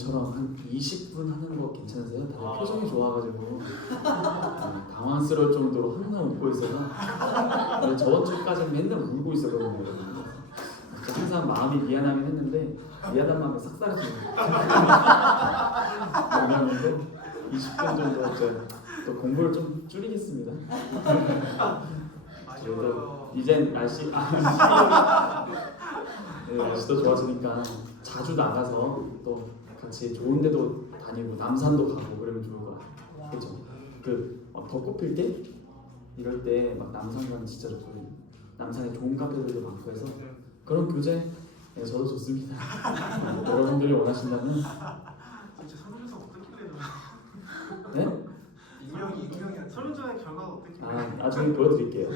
오늘처럼 한 20분 하는 거 괜찮으세요? 다들 표정이 좋아가지고 당황스러울 정도로 항상 웃고 있어서 근데 저번 주까지 맨날 울고 있었거든요. 여러분. 항상 마음이 미안하긴 했는데 미안한 마음이 싹 사라지는 거예요. 20분 정도 제가 또 공부를 좀 줄이겠습니다. 그래도 이젠 날씨도 좋아지니까 자주 나가서 또 같이 좋은 데도 다니고 남산도 가고 그러면 좋을 것 같아요. 그렇죠? 막 벚꽃 필 때 이럴 때 막 남산 가면 진짜 좋거든요. 남산에 좋은 카페들도 많고 해서 그런 교제 저도 좋습니다. 여러분들이 원하신다면 진짜 설문조사 어떻게 되는 네? 익명이 설문조사 결과가 어떻게 돼요? 나중에 보여드릴게요.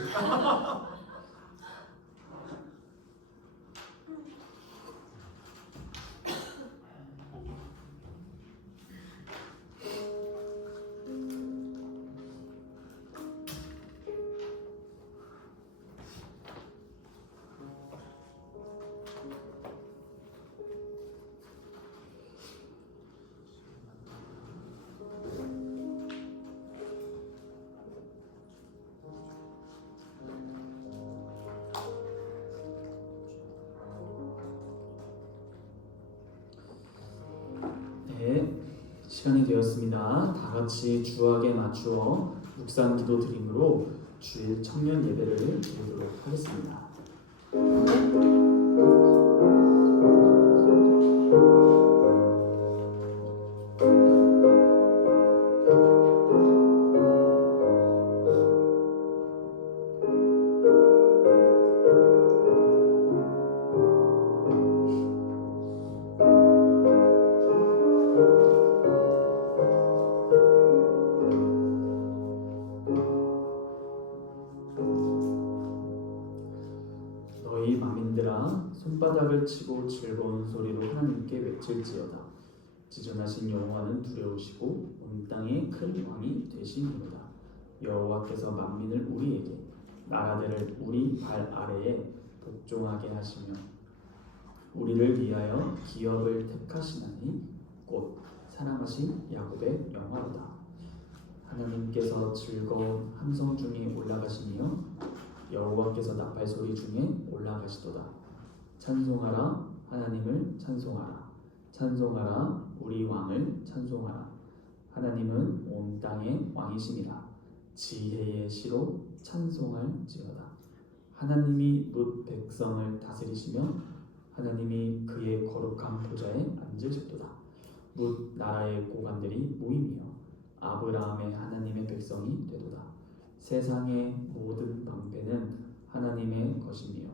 네, 시간이 되었습니다. 다 같이 주악에 맞추어 묵상 기도 드림으로 주일 청년 예배를 드리도록 하겠습니다. 너희 만민들아 손바닥을 치고 즐거운 소리로 하나님께 외칠지어다. 지존하신 여호와는 두려우시고 온 땅의 큰 왕이 되시니로다. 여호와께서 만민을 우리에게 나라들을 우리 발 아래에 복종하게 하시며 우리를 위하여 기업을 택하시나니 곧 사랑하신 야곱의 영화로다. 하나님께서 즐거운 함성 중에 올라가시며 여호와께서 나팔 소리 중에 올라가시도다. 찬송하라 하나님을 찬송하라. 찬송하라 우리 왕을 찬송하라. 하나님은 온 땅의 왕이시니라. 지혜의 시로 찬송할지어다. 하나님이 뭇 백성을 다스리시며 하나님이 그의 거룩한 보좌에 앉으셨도다. 뭇 나라의 고관들이 모이며 아브라함의 하나님의 백성이 되도다. 세상의 모든 방패는 하나님의 것이며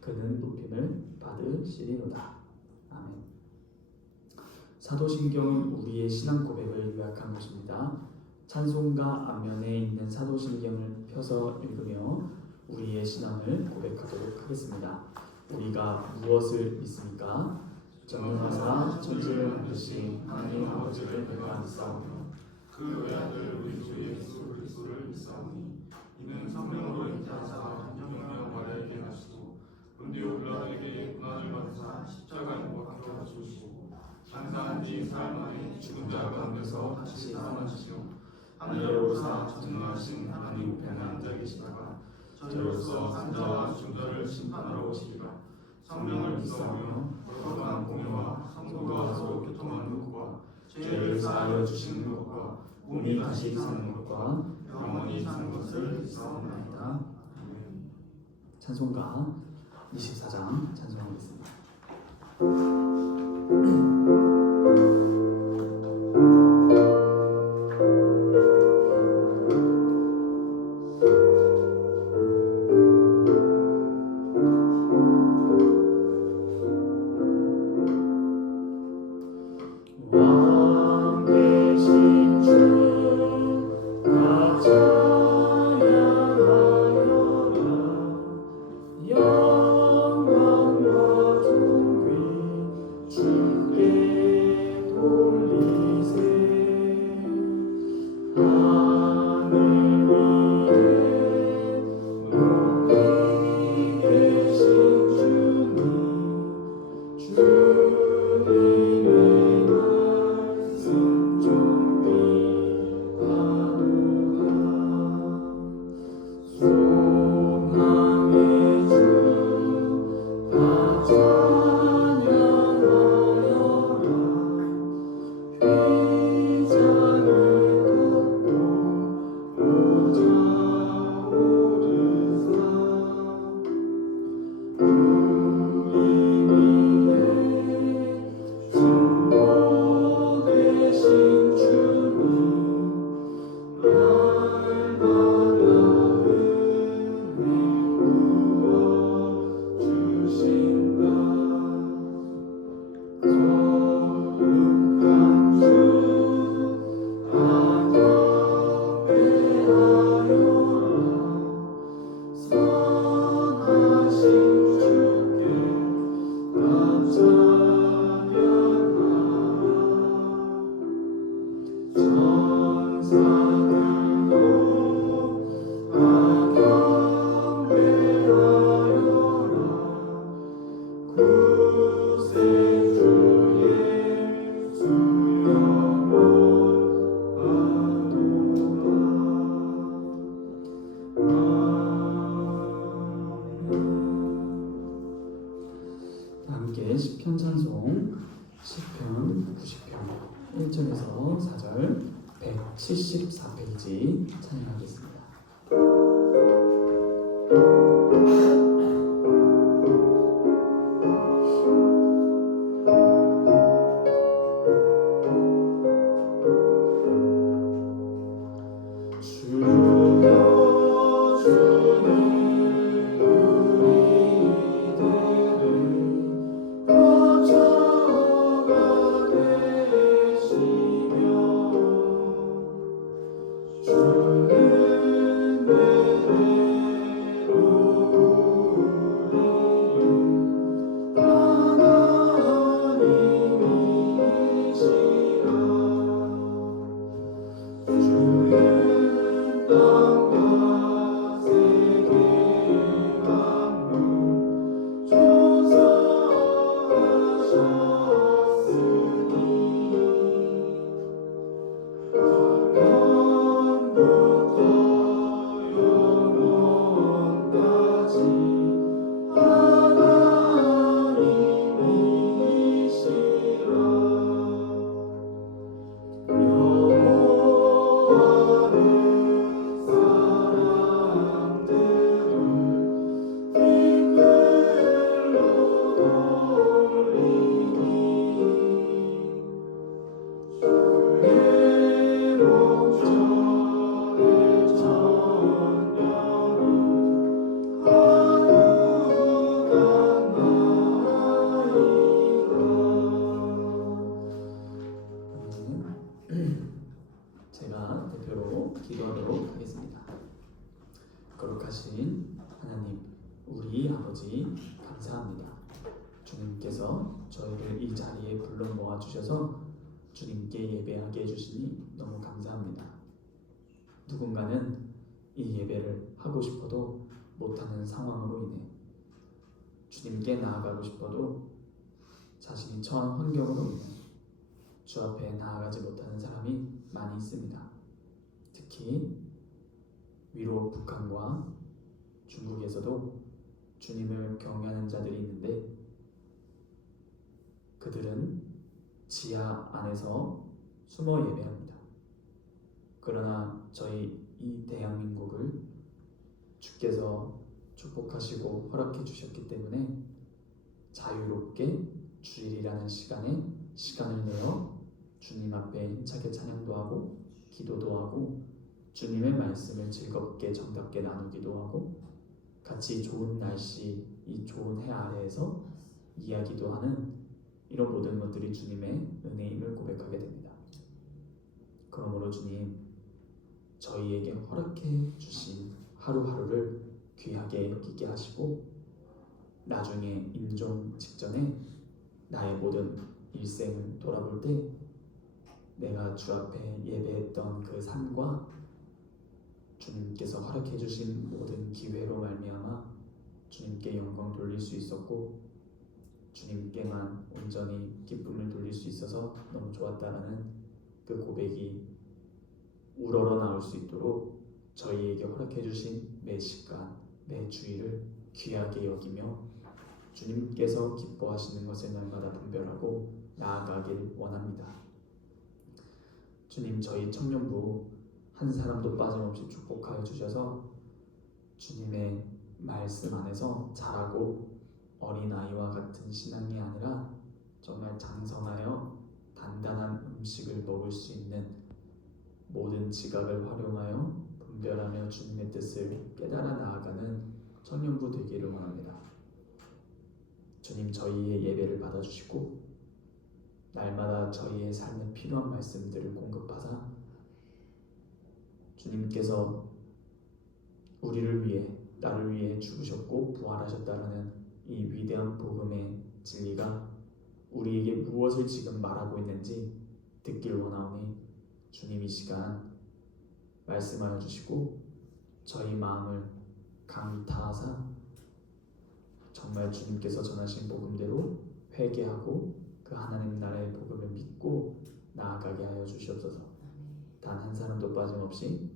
그는 높임을 받으시리로다. 아멘. 사도신경은 우리의 신앙 고백을 요약한 것입니다. 찬송가 앞면에 있는 사도신경을 펴서 읽으며 우리의 신앙을 고백하도록 하겠습니다. 우리가 무엇을 믿습니까? 전능하사 천지를 만드신 하나님 아버지를 내가 믿사오며 그 외아들 우리 주 예수 그리스도를 믿사오니 이는 성령으로 잉태하사 혁명을 행하시고 본디오 빌라도에게 고난을 받으사 십자가에 못 박혀 죽으시고 장사한 지 사흘 만에 죽은 자 가운데서 다시 살아나시며 하늘에 오르사 전능하신 하나님 우편에 앉아 계시다가 저희로서 산자와 중자를 심판하러 오시리라. 성령을 믿사오며 거룩한 공회와 성도가 서로 교통하는 것과 죄를 사하여 주시는 것과 몸이 다시 사는 것과 영원히 사는 것을 믿사옵나이다. 찬송가 24장 찬송하겠습니다. 영광과 존귀 현찬송 시편 90편 1절에서 4절 174페이지 찬양하겠습니다. 제가 대표로 기도하도록 하겠습니다. 거룩하신 하나님, 우리 아버지 감사합니다. 주님께서 저희를 이 자리에 불러 모아 주셔서 주님께 예배하게 해주시니 너무 감사합니다. 누군가는 이 예배를 하고 싶어도 못하는 상황으로 인해 주님께 나아가고 싶어도 자신이 처한 환경으로 인해 주 앞에 나아가지 못하는 사람이 많이 있습니다. 특히 위로 북한과 중국에서도 주님을 경외하는 자들이 있는데 그들은 지하 안에서 숨어 예배합니다. 그러나 저희 이 대한민국을 주께서 축복하시고 허락해 주셨기 때문에 자유롭게 주일이라는 시간을 내어 주님 앞에 힘차게 찬양도 하고 기도도 하고 주님의 말씀을 즐겁게 정답게 나누기도 하고 같이 좋은 날씨, 이 좋은 해 아래에서 이야기도 하는 이런 모든 것들이 주님의 은혜임을 고백하게 됩니다. 그러므로 주님, 저희에게 허락해 주신 하루하루를 귀하게 여기게 하시고 나중에 임종 직전에 나의 모든 일생을 돌아볼 때 내가 주 앞에 예배했던 그 삶과 주님께서 허락해 주신 모든 기회로 말미암아 주님께 영광 돌릴 수 있었고 주님께만 온전히 기쁨을 돌릴 수 있어서 너무 좋았다라는 그 고백이 우러러 나올 수 있도록 저희에게 허락해 주신 매 시간, 매 주일을 귀하게 여기며 주님께서 기뻐하시는 것을 날마다 분별하고 나아가길 원합니다. 주님, 저희 청년부 한 사람도 빠짐없이 축복하여 주셔서 주님의 말씀 안에서 자라고 어린아이와 같은 신앙이 아니라 정말 장성하여 단단한 음식을 먹을 수 있는 모든 지각을 활용하여 분별하며 주님의 뜻을 깨달아 나아가는 청년부 되기를 원합니다. 주님, 저희의 예배를 받아주시고 날마다 저희의 삶에 필요한 말씀들을 공급하사 주님께서 우리를 위해 나를 위해 죽으셨고 부활하셨다라는 이 위대한 복음의 진리가 우리에게 무엇을 지금 말하고 있는지 듣길 원하오니 주님 이 시간 말씀하여 주시고 저희 마음을 강타하사 정말 주님께서 전하신 복음대로 회개하고 그 하나님 나라의 복음을 믿고 나아가게 하여 주시옵소서. 단 한 사람도 빠짐없이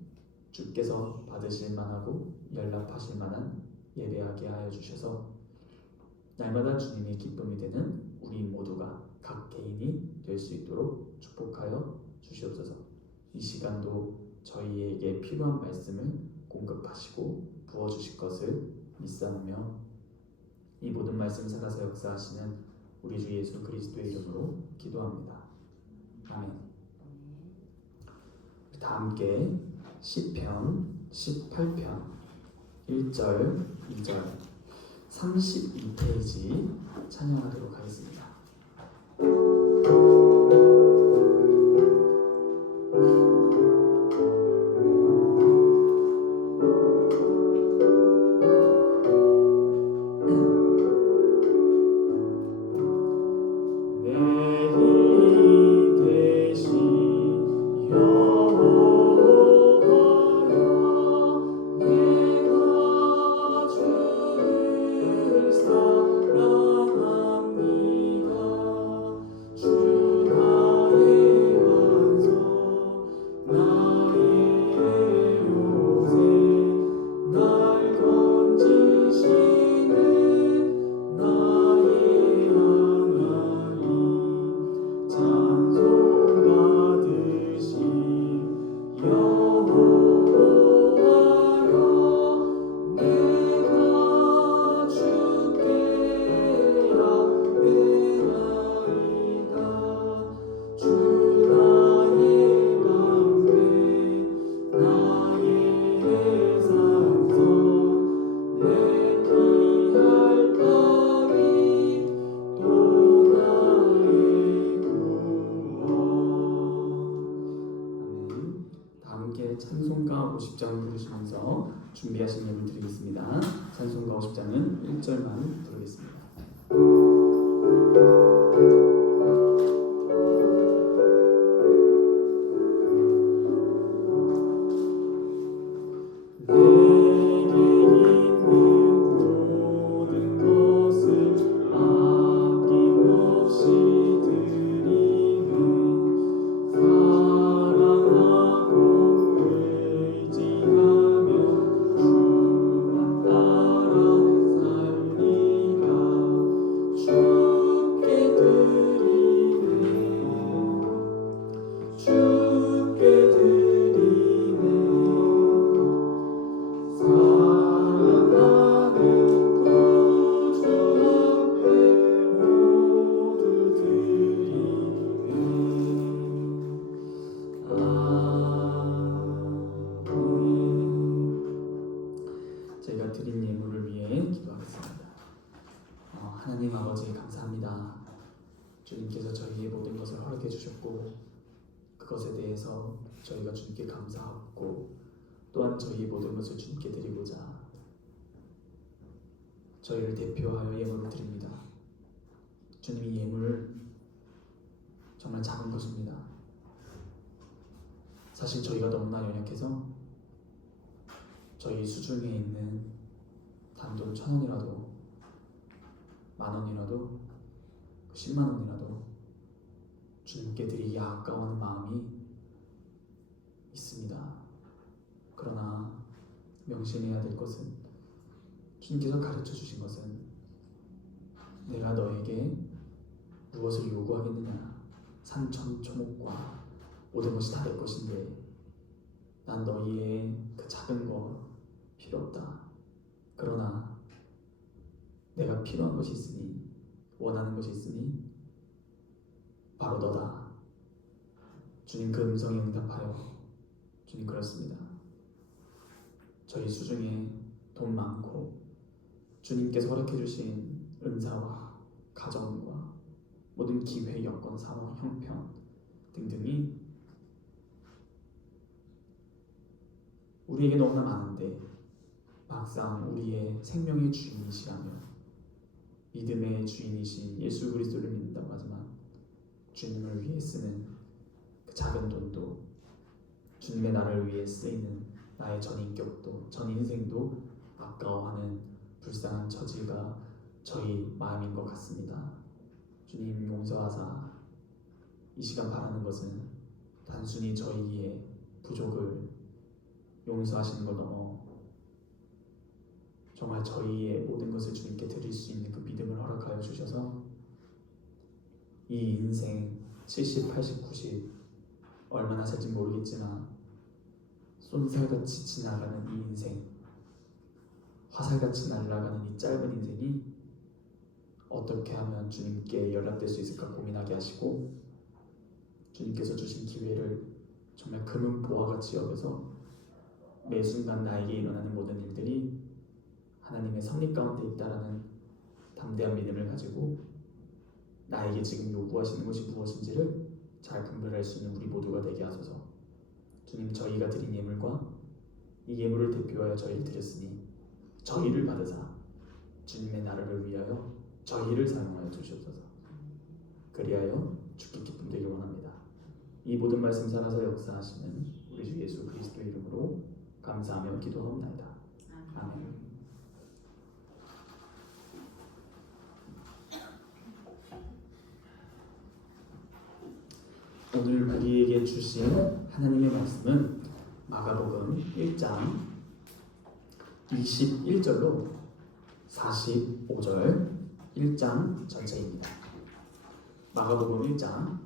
주께서 받으실 만하고 연락하실 만한 예배하게 하여 주셔서 날마다 주님의 기쁨이 되는 우리 모두가 각 개인이 될 수 있도록 축복하여 주시옵소서. 이 시간도 저희에게 필요한 말씀을 공급하시고 부어주실 것을 믿사오며 이 모든 말씀 살아서 역사하시는 우리 주 예수 그리스도의 이름으로 기도합니다. 아멘. 다 함께 시편 18편 1절, 2절, 32페이지 찬양하도록 하겠습니다. 찬송가 50장을 부르시면서 준비하신 예물 드리겠습니다. 찬송가 50장은 1절만 부르겠습니다. 저희가 드린 예물을 위해 기도하겠습니다. 하나님 아버지 감사합니다. 주님께서 저희의 모든 것을 허락해 주셨고 그것에 대해서 저희가 주님께 감사하고 또한 저희의 모든 것을 주님께 드리고자 저희를 대표하여 예물을 드립니다. 주님, 이 예물 정말 작은 것입니다. 사실 저희가 너무나 연약해서 저희 수중에 있는 단돈 1,000원이라도 10,000원이라도 100,000원이라도 주님께 드리기 아까워하는 마음이 있습니다. 그러나 명심해야 될 것은 주님께서 가르쳐 주신 것은 내가 너에게 무엇을 요구하겠느냐, 산천초목과 모든 것이 다 내 것인데 난 너희의 그 작은 거 필요 없다. 그러나 내가 필요한 것이 있으니, 원하는 것이 있으니 바로 너다. 주님 그 음성에 응답하여 주님 그렇습니다. 저희 수중에 돈 많고 주님께서 허락해 주신 은사와 가정과 모든 기회, 여건, 상황, 형편 등등이 우리에게 너무나 많은데 막상 우리의 생명의 주인이시라며 믿음의 주인이신 예수 그리스도를 믿는다고 하지만 주님을 위해 쓰는 그 작은 돈도 주님의 나라를 위해 쓰이는 나의 전 인격도 전 인생도 아까워하는 불쌍한 처지가 저희 마음인 것 같습니다. 주님 용서하사 이 시간 바라는 것은 단순히 저희의 부족을 용서하시는 걸 넘어 정말 저희의 모든 것을 주님께 드릴 수 있는 그 믿음을 허락하여 주셔서 이 인생 70, 80, 90 얼마나 살지 모르겠지만 쏜살같이 지나가는 이 인생, 화살같이 날아가는 이 짧은 인생이 어떻게 하면 주님께 연락될 수 있을까 고민하게 하시고, 주님께서 주신 기회를 정말 금은보화같이 여겨서 매 순간 나에게 일어나는 모든 일들이 하나님의 섭리 가운데 있다라는 담대한 믿음을 가지고 나에게 지금 요구하시는 것이 무엇인지를 잘 분별할 수 있는 우리 모두가 되게 하소서. 주님, 저희가 드린 예물과 이 예물을 대표하여 저희를 드렸으니 저희를 받으사 주님의 나라를 위하여 저희를 사용하여 주시옵소서. 그리하여 주께 기쁨 되길 원합니다. 이 모든 말씀 살아서 역사하시는 우리 주 예수 그리스도 이름으로 감사하며 기도하옵나이다. 아멘. 오늘 우리에게 주신 하나님의 말씀은 마가복음 1장 21절로 45절 1장 전체입니다. 마가복음 1장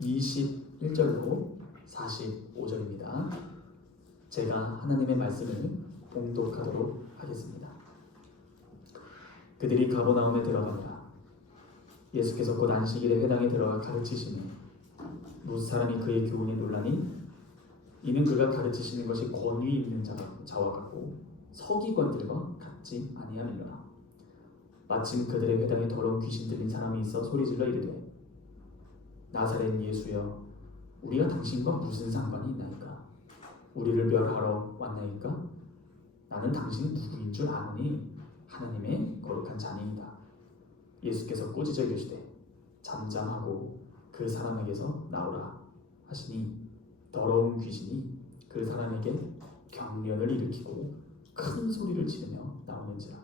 21절로 45절입니다. 제가 하나님의 말씀을 봉독하도록 하겠습니다. 그들이 가버나움에 들어가니라. 예수께서 곧 안식일에 회당에 들어가 가르치시니 무슨 사람이 그의 교훈에 놀라니 이는 그가 가르치시는 것이 권위 있는 자와 같고 서기관들과 같지 아니함이라. 마침 그들의 회당에 더러운 귀신 들린 사람이 있어 소리질러 이르되 나사렛 예수여, 우리가 당신과 무슨 상관이 있나이까? 우리를 멸하러 왔나이까? 나는 당신이 누구인 줄 아노니 하나님의 거룩한 자니이다. 예수께서 꾸짖어 이르시되 잠잠하고 그 사람에게서 나오라 하시니 더러운 귀신이 그 사람에게 경련을 일으키고 큰 소리를 지르며 나오는지라.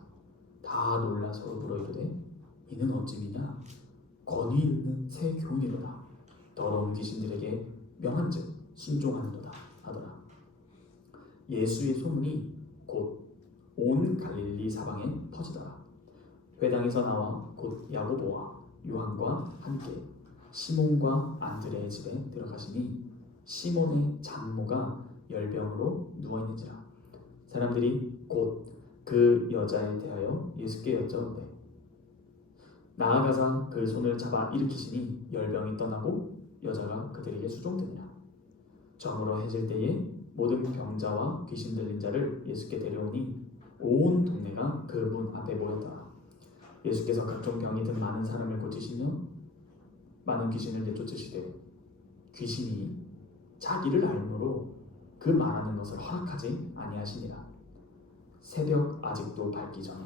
다 놀라 서로 물어 이르되 이는 어찌미냐? 권위 있는 새 교훈이로다. 더러운 귀신들에게 명한즉 순종하는도다 하더라. 예수의 소문이 곧 온 갈릴리 사방에 퍼지더라. 회당에서 나와 곧 야고보와 요한과 함께 시몬과 안드레의 집에 들어가시니 시몬의 장모가 열병으로 누워있는지라. 사람들이 곧 그 여자에 대하여 예수께 여쭤오되 나아가사 그 손을 잡아 일으키시니 열병이 떠나고 여자가 그들에게 수종되니라. 저물어 해질 때에 모든 병자와 귀신 들린 자를 예수께 데려오니 온 동네가 그 문 앞에 모였더라. 예수께서 각종 병이 든 많은 사람을 고치시며 많은 귀신을 내쫓으시되 귀신이 자기를 알므로 그 말하는 것을 허락하지 아니하시니라. 새벽 아직도 밝기 전에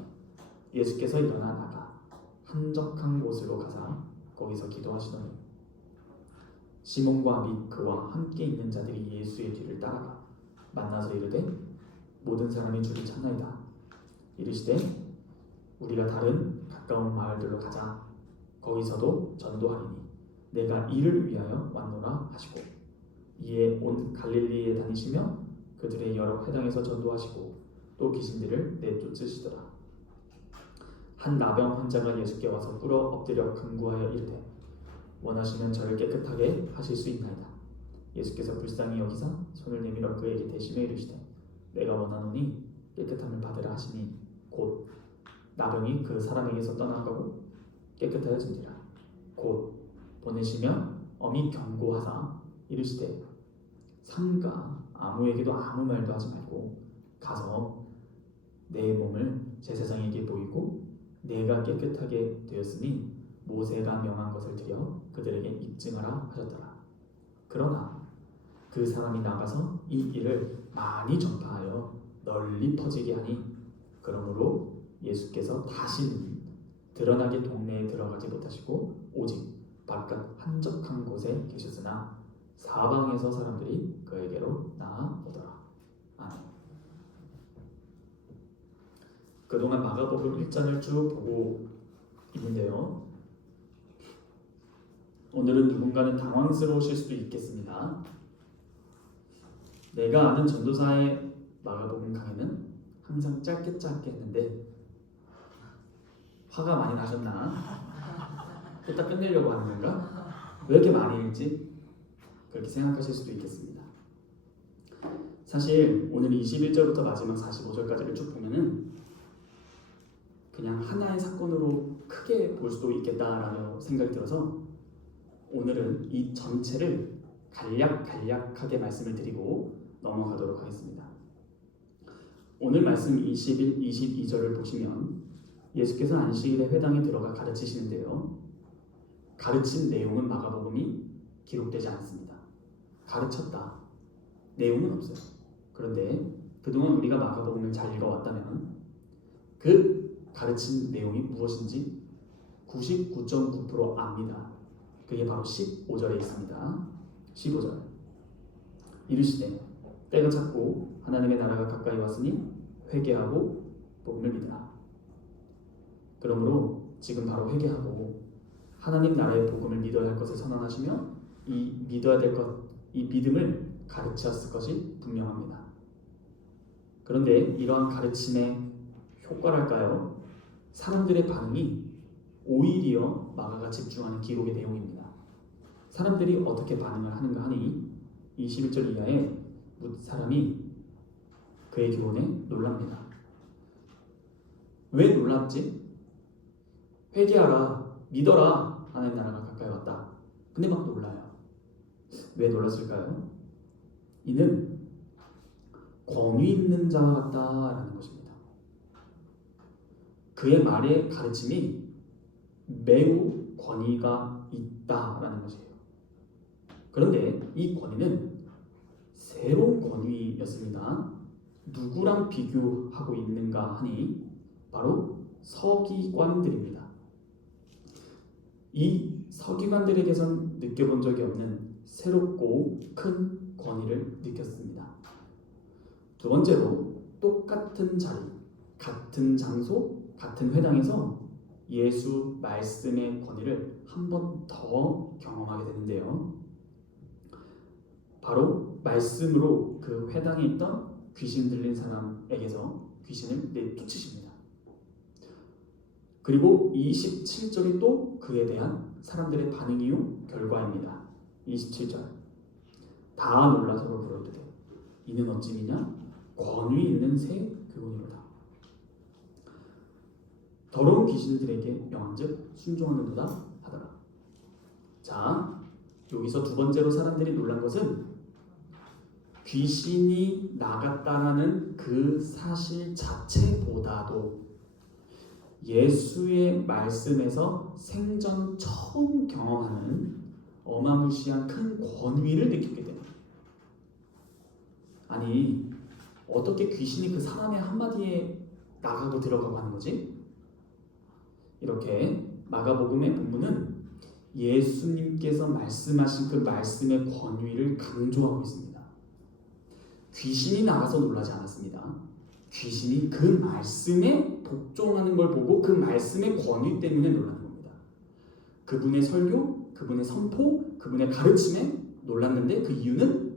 예수께서 일어나 나가 한적한 곳으로 가사 거기서 기도하시더니 시몬과 및 그와 함께 있는 자들이 예수의 뒤를 따라가 만나서 이르되 모든 사람이 주를 찾나이다. 이르시되 우리가 다른 가까운 마을들로 가자. 거기서도 전도하리니 내가 이를 위하여 왔노라 하시고 이에 온 갈릴리에 다니시며 그들의 여러 회당에서 전도하시고 또 귀신들을 내쫓으시더라. 한 나병 환자가 예수께 와서 꿇어 엎드려 간구하여 이르되 원하시면 저를 깨끗하게 하실 수 있나이다. 예수께서 불쌍히 여기사 손을 내밀어 그에게 대시며 이르시되 내가 원하노니 깨끗함을 받으라 하시니 곧 나병이 그 사람에게서 떠나가고 깨끗하여진지라. 곧 보내시며 엄히 경고하사 이르시되 삼가 아무에게도 아무 말도 하지 말고 가서 내 몸을 제사장에게 보이고 내가 깨끗하게 되었으니 모세가 명한 것을 드려 그들에게 입증하라 하셨더라. 그러나 그 사람이 나가서 이 일을 많이 전파하여 널리 퍼지게 하니 그러므로 예수께서 다시는 드러나게 동네에 들어가지 못하시고 오직 바깥 한적한 곳에 계셨으나 사방에서 사람들이 그에게로 나아오더라. 아멘. 그동안 마가복음 1장을 쭉 보고 있는데요. 오늘은 누군가는 당황스러우실 수도 있겠습니다. 내가 아는 전도사의 마가복음 강의는 항상 짧게 했는데 화가 많이 나셨나? 후딱 끝내려고 하는 건가? 왜 이렇게 많이 읽지? 그렇게 생각하실 수도 있겠습니다. 사실 오늘 21절부터 마지막 45절까지를 쭉 보면은 그냥 하나의 사건으로 크게 볼 수도 있겠다라는 생각이 들어서 오늘은 이 전체를 간략하게 말씀을 드리고 넘어가도록 하겠습니다. 오늘 말씀 21, 22절을 보시면 예수께서 안식일에 회당에 들어가 가르치시는데요. 가르친 내용은 마가복음이 기록되지 않습니다. 가르쳤다. 내용은 없어요. 그런데 그동안 우리가 마가복음을 잘 읽어왔다면 그 가르친 내용이 무엇인지 99.9% 압니다. 그게 바로 15절에 있습니다. 15절 이르시되 때가 찼고 하나님의 나라가 가까이 왔으니 회개하고 복음을 믿으라. 그러므로 지금 바로 회개하고 하나님 나라의 복음을 믿어야 할 것을 선언하시며 이 믿어야 될 것, 이 믿음을 가르쳤을 것이 분명합니다. 그런데 이러한 가르침의 효과랄까요? 사람들의 반응이 오히려 마가가 집중하는 기록의 내용입니다. 사람들이 어떻게 반응을 하는가 하니 21절 이하에 사람이 그의 교훈에 놀랍니다. 왜 놀랍지? 회개하라, 믿어라, 하나님 나라가 가까이 왔다. 근데 막 놀라요. 왜 놀랐을까요? 이는 권위 있는 자와 같다라는 것입니다. 그의 말의 가르침이 매우 권위가 있다라는 것이에요. 그런데 이 권위는 새로운 권위였습니다. 누구랑 비교하고 있는가 하니 바로 서기관들입니다. 이 서기관들에게선 느껴본 적이 없는 새롭고 큰 권위를 느꼈습니다. 두 번째로 똑같은 자리, 같은 장소, 같은 회당에서 예수 말씀의 권위를 한 번 더 경험하게 되는데요. 바로 말씀으로 그 회당에 있던 귀신 들린 사람에게서 귀신을 내쫓으십니다. 그리고 27절이 또 그에 대한 사람들의 반응이요 결과입니다. 27절 다 놀라 서로 부르되 이는 어찌 미냐 권위 있는 새 교훈이로다. 더러운 귀신들에게 명한즉 순종하는도다 하더라. 자, 여기서 두 번째로 사람들이 놀란 것은 귀신이 나갔다라는 그 사실 자체보다도 예수의 말씀에서 생전 처음 경험하는 어마무시한 큰 권위를 느끼게 됩니다. 아니, 어떻게 귀신이 그 사람의 한마디에 나가고 들어가고 하는 거지? 이렇게 마가복음의 본문은 예수님께서 말씀하신 그 말씀의 권위를 강조하고 있습니다. 귀신이 나가서 놀라지 않았습니다. 귀신이 그 말씀에 복종하는 걸 보고 그 말씀의 권위 때문에 놀라는 겁니다. 그분의 설교, 그분의 선포, 그분의 가르침에 놀랐는데 그 이유는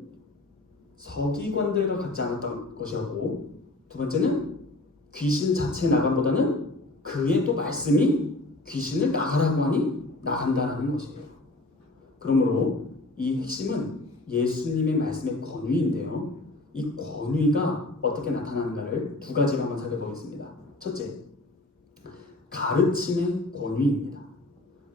서기관들과 같지 않았던 것이었고, 두 번째는 귀신 자체 나감보다는 그의 또 말씀이 귀신을 나가라고 하니 나간다라는 것이에요. 그러므로 이 핵심은 예수님의 말씀의 권위인데요. 이 권위가 어떻게 나타나는가를 두 가지로 한번 살펴보겠습니다. 첫째, 가르침의 권위입니다.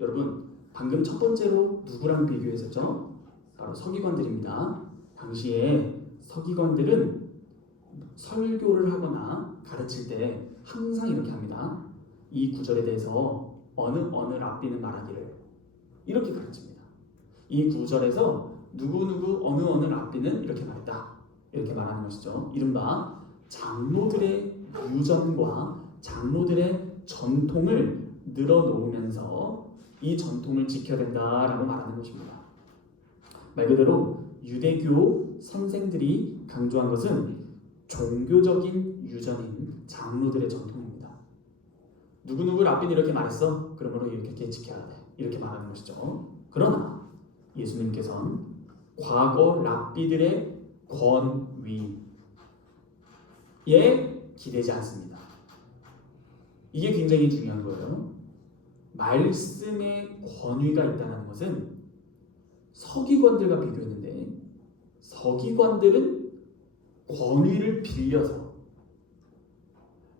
여러분, 방금 첫 번째로 누구랑 비교했었죠? 바로 서기관들입니다. 당시에 서기관들은 설교를 하거나 가르칠 때 항상 이렇게 합니다. 이 구절에 대해서 어느 랍비는 말하기를 이렇게 가르칩니다. 이 구절에서 누구 어느 랍비는 이렇게 말했다. 이렇게 말하는 것이죠. 이른바 장로들의 유전과 장로들의 전통을 늘어놓으면서 이 전통을 지켜야 된다라고 말하는 것입니다. 말 그대로 유대교 선생들이 강조한 것은 종교적인 유전인 장로들의 전통입니다. 누구 랍빈이 이렇게 말했어? 그러므로 이렇게 지켜야 돼. 이렇게 말하는 것이죠. 그러나 예수님께서는 과거 랍비들의 권위에 기대지 않습니다. 이게 굉장히 중요한 거예요. 말씀의 권위가 있다는 것은 서기관들과 비교했는데 서기관들은 권위를 빌려서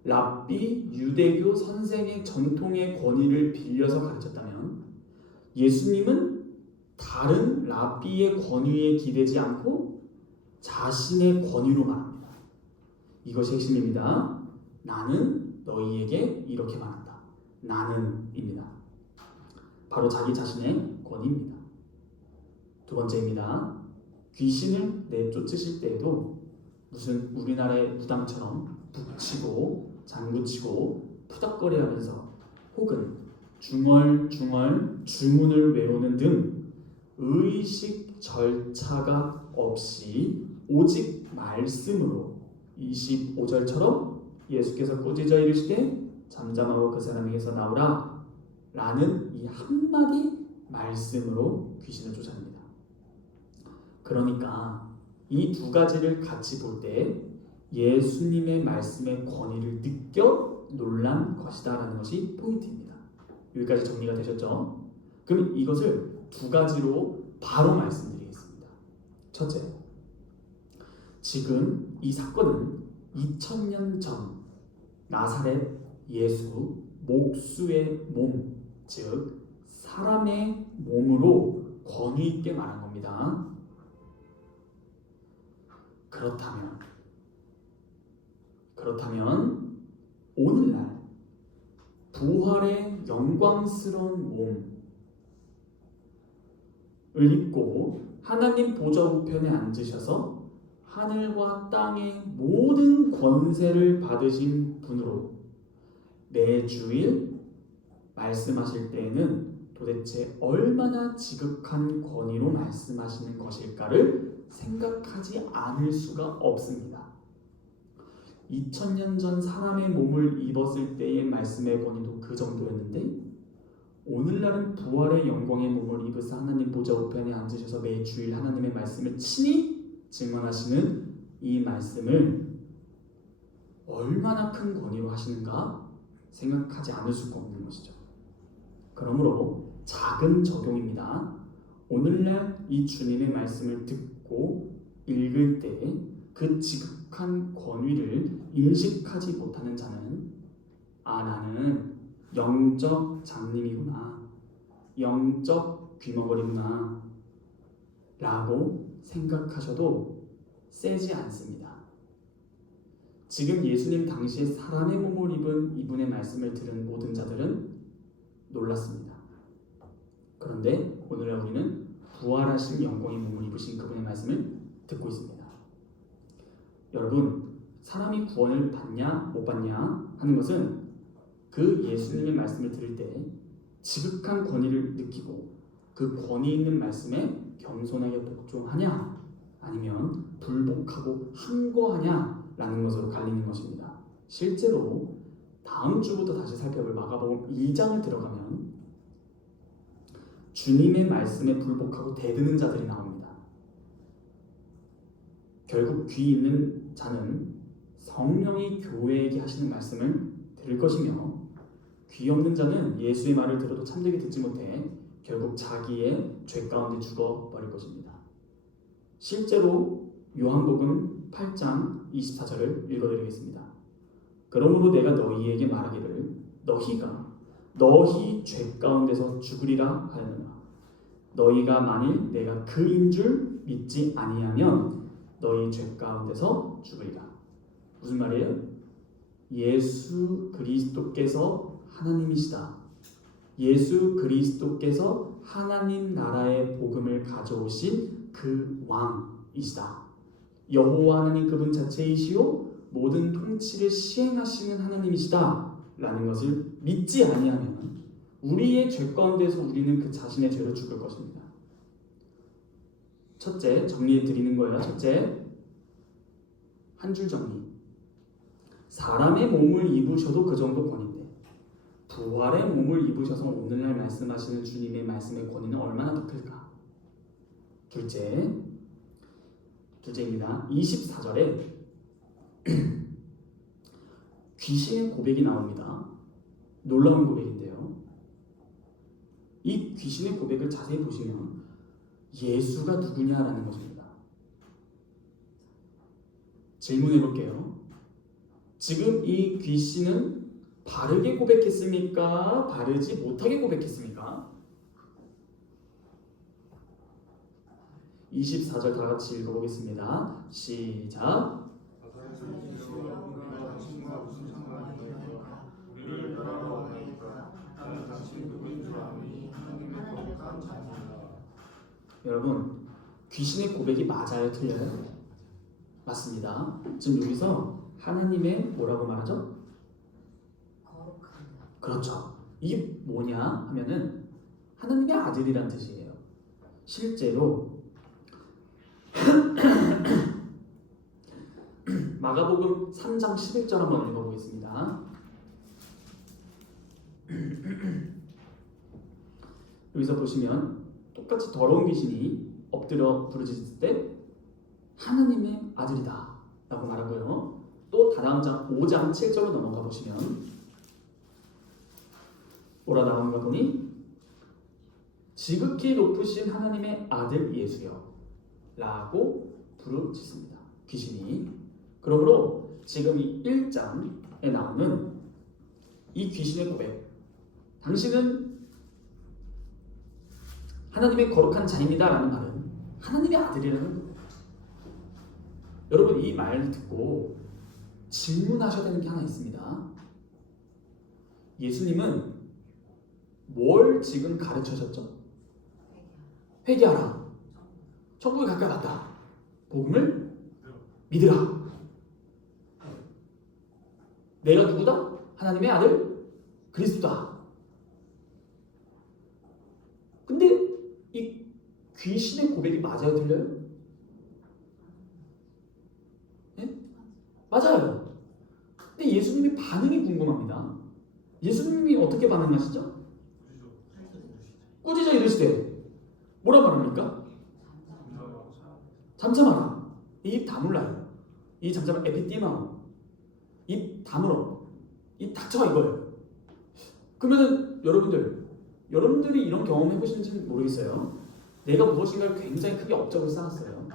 랍비 유대교 선생의 전통의 권위를 빌려서 가르쳤다면 예수님은 다른 랍비의 권위에 기대지 않고 자신의 권위로 말합니다. 이것이 핵심입니다. 나는 너희에게 이렇게 말한다. 나는입니다. 바로 자기 자신의 권위입니다. 두 번째입니다. 귀신을 내쫓으실 때에도 무슨 우리나라의 무당처럼 북치고 장구치고 푸덕거리하면서 혹은 중얼중얼 주문을 외우는 등 의식 절차가 없이 오직 말씀으로 25절처럼 예수께서 꾸짖어 이르시되 잠잠하고 그 사람에게서 나오라 라는 이 한마디 말씀으로 귀신을 쫓아냅니다. 그러니까 이 두 가지를 같이 볼 때 예수님의 말씀의 권위를 느껴 놀란 것이다 라는 것이 포인트입니다. 여기까지 정리가 되셨죠? 그럼 이것을 두 가지로 바로 말씀드리겠습니다. 첫째, 지금 이 사건은 2000년 전 나사렛 예수 목수의 몸, 즉 사람의 몸으로 권위 있게 말한 겁니다. 그렇다면 오늘날 부활의 영광스러운 몸을 입고 하나님 보좌 우편에 앉으셔서 하늘과 땅의 모든 권세를 받으신 분으로 매주일 말씀하실 때에는 도대체 얼마나 지극한 권위로 말씀하시는 것일까를 생각하지 않을 수가 없습니다. 2000년 전 사람의 몸을 입었을 때의 말씀의 권위도 그 정도였는데 오늘날은 부활의 영광의 몸을 입으사 하나님 보좌 우편에 앉으셔서 매주일 하나님의 말씀을 친히 증언하시는 이 말씀을 얼마나 큰 권위로 하시는가 생각하지 않을 수가 없는 것이죠. 그러므로 작은 적용입니다. 오늘날 이 주님의 말씀을 듣고 읽을 때 그 지극한 권위를 인식하지 못하는 자는 나는 영적 장님이구나, 영적 귀머거리구나 라고 생각하셔도 세지 않습니다. 지금 예수님 당시에 사람의 몸을 입은 이분의 말씀을 들은 모든 자들은 놀랐습니다. 그런데 오늘날 우리는 부활하신 영광의 몸을 입으신 그분의 말씀을 듣고 있습니다. 여러분, 사람이 구원을 받냐 못 받냐 하는 것은 그 예수님의 말씀을 들을 때 지극한 권위를 느끼고 그 권위 있는 말씀에 겸손하게 복종하냐 아니면 불복하고 항거하냐 라는 것으로 갈리는 것입니다. 실제로 다음 주부터 다시 살펴볼 마가복음 2장을 들어가면 주님의 말씀에 불복하고 대드는 자들이 나옵니다. 결국 귀 있는 자는 성령이 교회에게 하시는 말씀을 들을 것이며 귀 없는 자는 예수의 말을 들어도 참되게 듣지 못해 결국 자기의 죄 가운데 죽어버릴 것입니다. 실제로 요한복음 8장 24절을 읽어드리겠습니다. 그러므로 내가 너희에게 말하기를 너희가 너희 죄 가운데서 죽으리라 하였느냐. 너희가 만일 내가 그인 줄 믿지 아니하면 너희 죄 가운데서 죽으리라. 무슨 말이에요? 예수 그리스도께서 하나님이시다. 예수 그리스도께서 하나님 나라의 복음을 가져오신 그 왕이시다. 여호와 하나님 그분 자체이시요 모든 통치를 시행하시는 하나님이시다 라는 것을 믿지 아니하면 우리의 죄 가운데서 우리는 그 자신의 죄로 죽을 것입니다. 첫째, 정리해 드리는 거예요. 첫째, 한 줄 정리. 사람의 몸을 입으셔도 그 정도 권위인데 부활의 몸을 입으셔서 오늘날 말씀하시는 주님의 말씀의 권위는 얼마나 더 클까? 둘째입니다. 24절에 귀신의 고백이 나옵니다. 놀라운 고백인데요. 이 귀신의 고백을 자세히 보시면 예수가 누구냐라는 것입니다. 질문해 볼게요. 지금 이 귀신은 바르게 고백했습니까? 바르지 못하게 고백했습니까? 24절 다 같이 읽어보겠습니다. 시작. 당신과 무슨 상관이니까 우리를 멸하러 왔나이까 나는 당신 누구인 줄 아니 하나님의 거룩한 자녀이다. 여러분, 귀신의 고백이 맞아요, 틀려요? 맞습니다. 지금 여기서 하나님의 뭐라고 말하죠? 그렇죠. 이게 뭐냐 하면은 하나님의 아들이란 뜻이에요. 실제로 마가복음 3장 11절 한번 읽어보겠습니다. 여기서 보시면 똑같이 더러운 귀신이 엎드려 부르짖을 때 하나님의 아들이다 라고 말하고요. 또 다다음 장 5장 7절로 넘어가 보시면 뭐라 나오는가 보니 지극히 높으신 하나님의 아들 예수여 라고 부르짖습니다. 귀신이. 그러므로 지금 이 1장에 나오는 이 귀신의 고백, 당신은 하나님의 거룩한 자입니다 라는 말은 하나님의 아들이라는 거예요. 여러분, 이 말을 듣고 질문하셔야 되는 게 하나 있습니다. 예수님은 뭘 지금 가르쳐셨죠? 회개하라. 천국에 가까이 왔다. 복음을 믿으라. 내가 누구다? 하나님의 아들 그리스도다. 근데 이 귀신의 고백이 맞아요, 틀려요? 네? 맞아요. 근데 예수님의 반응이 궁금합니다. 예수님이 어떻게 반응하시죠? 꾸짖어 이르시되 뭐라 말합니까? 잠잠하라. 입 다물라요. 이 잠잠한 에피티마오. 입 다물어. 입 닥쳐 이거예요. 그러면은 여러분들이 이런 경험 해보시는지는 모르겠어요. 내가 무엇인가를 굉장히 크게 업적을 쌓았어요.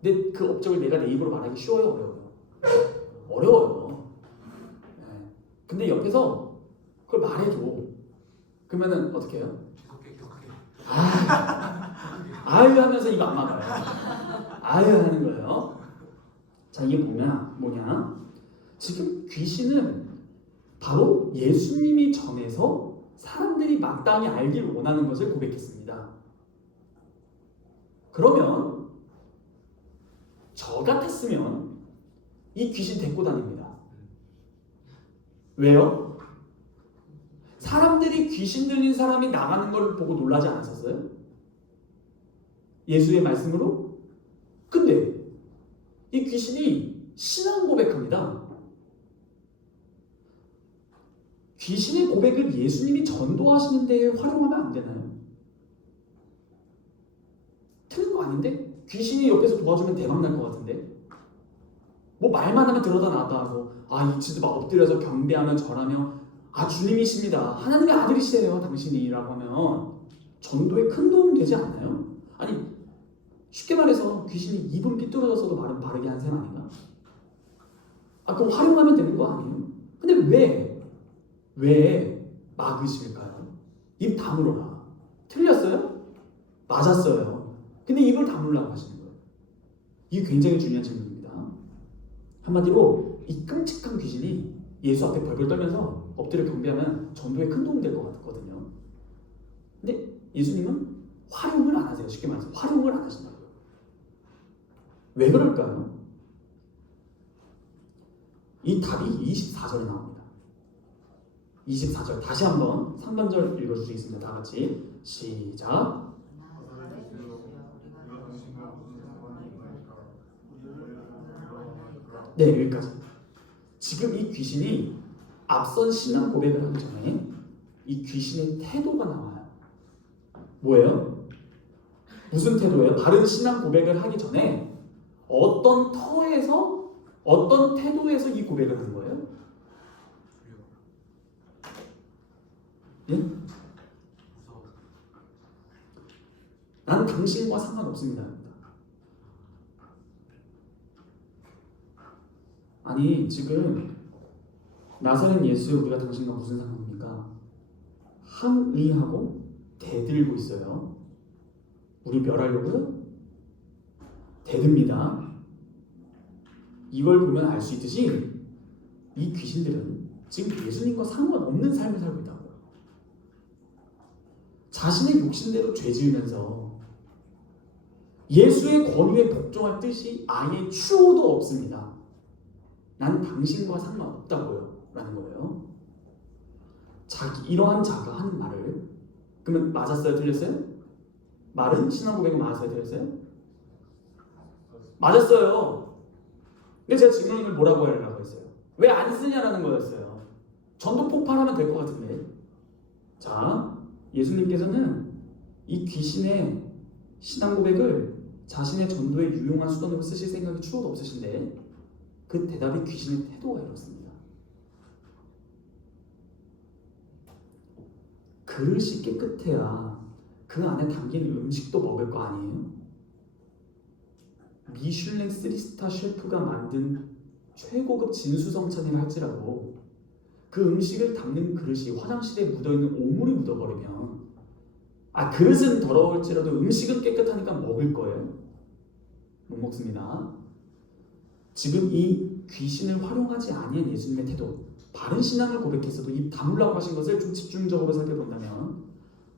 근데 그 업적을 내가 내 입으로 말하기 쉬워요, 어려워요? 어려워요. 네. 근데 옆에서 그걸 말해줘. 그러면은 어떻게 해요? 아유 하면서 이거 안 막아요. 아유 하는 거예요. 자, 이게 뭐냐? 지금 귀신은 바로 예수님이 전해서 사람들이 마땅히 알길 원하는 것을 고백했습니다. 그러면 저 같았으면 이 귀신 데리고 다닙니다. 왜요? 사람들이 귀신 들린 사람이 나가는 걸 보고 놀라지 않았었어요? 예수의 말씀으로? 근데 이 귀신이 신앙 고백합니다. 귀신의 고백을 예수님이 전도하시는 데에 활용하면 안 되나요? 틀린 거 아닌데? 귀신이 옆에서 도와주면 대박 날 것 같은데? 뭐 말만 하면 들어다 놨다 하고 이 진짜 막 엎드려서 경배하며 절하며 주님이십니다. 하나님의 아들이시래요, 당신이라고 하면 전도에 큰 도움 되지 않나요? 아니, 쉽게 말해서 귀신이 입은 삐뚤어져서도 말은 바르게 한 셈 아닌가? 그럼 활용하면 되는 거 아니에요? 근데 왜 막으실까요? 입 다물어라. 틀렸어요? 맞았어요. 근데 입을 다물라고 하시는 거예요. 이게 굉장히 중요한 질문입니다. 한마디로 이 끔찍한 귀신이 예수 앞에 벌벌 떨면서 엎드려 경배하면 전도에 큰 도움이 될 것 같거든요. 근데 예수님은 활용을 안 하세요. 쉽게 말해서 활용을 안 하신다고요. 왜 그럴까요? 이 답이 24절에 나옵니다. 24절 다시 한번 3번절 읽어주시겠습니다. 다 같이 시작. 네, 여기까지. 지금 이 귀신이 앞선 신앙 고백을 하기 전에 이 귀신의 태도가 나와요. 뭐예요? 무슨 태도예요? 바른 신앙 고백을 하기 전에 어떤 태도에서 이 고백을 하는 거예요? 예? 당신과 상관없습니다. 아니 지금 나사렛 예수에 우리가 당신과 무슨 상관입니까? 항의하고 대들고 있어요. 우리 멸하려고요? 대듭니다. 이걸 보면 알 수 있듯이 이 귀신들은 지금 예수님과 상관없는 삶을 살고 있다고요. 자신의 욕심대로 죄 지으면서 예수의 권위에 복종할 뜻이 아예 추호도 없습니다. 난 당신과 상관없다고요 라는 거예요. 이러한 자가 하는 말을 그러면 맞았어요? 틀렸어요? 말은 신앙 고백은 맞았어요? 틀렸어요? 맞았어요. 근데 제가 질문을 뭐라고 하려고 했어요? 왜 안 쓰냐라는 거였어요. 전도 폭발하면 될 것 같은데. 자, 예수님께서는 이 귀신의 신앙 고백을 자신의 전도에 유용한 수단으로 쓰실 생각이 추호도 없으신데 그 대답이 귀신의 태도가 이렇습니다. 그릇이 깨끗해야 그 안에 담긴 음식도 먹을 거 아니에요? 미슐랭 3스타 셰프가 만든 최고급 진수성찬이라 할지라도 그 음식을 담는 그릇이 화장실에 묻어있는 오물이 묻어버리면 그릇은 더러울지라도 음식은 깨끗하니까 먹을 거예요? 못 먹습니다. 지금 이 귀신을 활용하지 아니한 예수님의 태도, 바른 신앙을 고백해서도 입 다물라고 하신 것을 좀 집중적으로 살펴본다면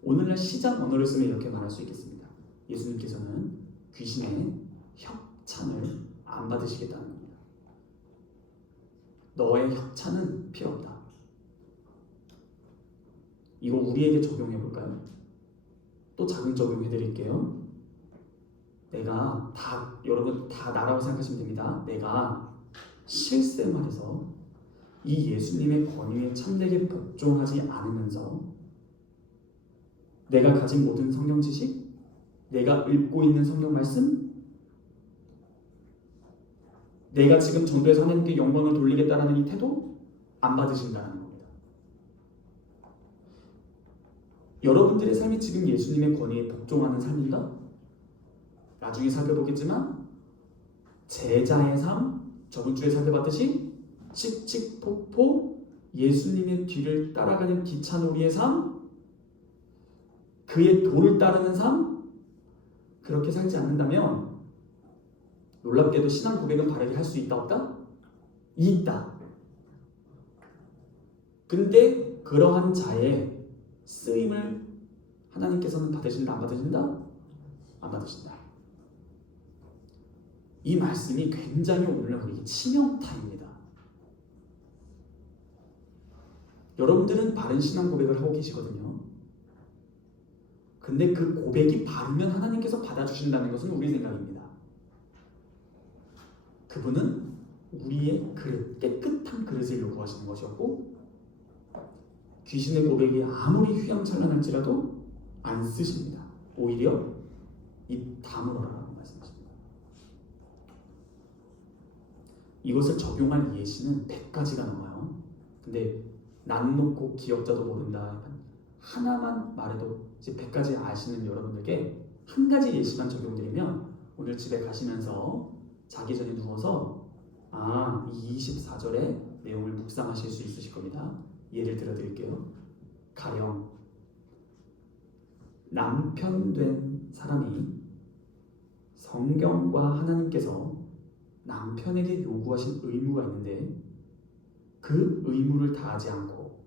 오늘날 시장 언어를 쓰면 이렇게 말할 수 있겠습니다. 예수님께서는 귀신의 협찬을 안 받으시겠다는 겁니다. 너의 협찬은 필요 없다. 이거 우리에게 적용해 볼까요? 또 작은 적용해 드릴게요. 내가 여러분 다 나라고 생각하시면 됩니다. 내가 실세 말해서 이 예수님의 권위에 참되게 복종하지 않으면서 내가 가진 모든 성경 지식, 내가 읽고 있는 성경 말씀, 내가 지금 전도에서 하나님께 영광을 돌리겠다라는 이 태도 안 받으신다는 겁니다. 여러분들의 삶이 지금 예수님의 권위에 복종하는 삶인가? 나중에 살펴보겠지만 제자의 삶, 저번 주에 살펴봤듯이 칙칙폭폭 예수님의 뒤를 따라가는 기차놀이의 삶, 그의 도를 따르는 삶, 그렇게 살지 않는다면 놀랍게도 신앙 고백은 바르게 할 수 있다 없다? 있다. 근데 그러한 자의 쓰임을 하나님께서는 받으신다 안 받으신다? 안 받으신다. 이 말씀이 굉장히 오늘날 우리에게 치명타입니다. 여러분들은 바른 신앙 고백을 하고 계시거든요. 근데 그 고백이 바르면 하나님께서 받아주신다는 것은 우리 생각입니다. 그분은 우리의 그릇, 깨끗한 그릇을 요구하시는 것이었고 귀신의 고백이 아무리 휘황찬란할지라도 안 쓰십니다. 오히려 입 다물어라라고 말씀하십니다. 이것을 적용할 예시는 100가지가 넘어요. 근데 난 놓고 기억자도 모른다. 하나만 말해도 이제 100가지 아시는 여러분들께 한 가지 예시만 적용드리면 오늘 집에 가시면서 자기 전에 누워서 이 24절의 내용을 묵상하실 수 있으실 겁니다. 예를 들어 드릴게요. 가령 남편 된 사람이 성경과 하나님께서 남편에게 요구하신 의무가 있는데 그 의무를 다하지 않고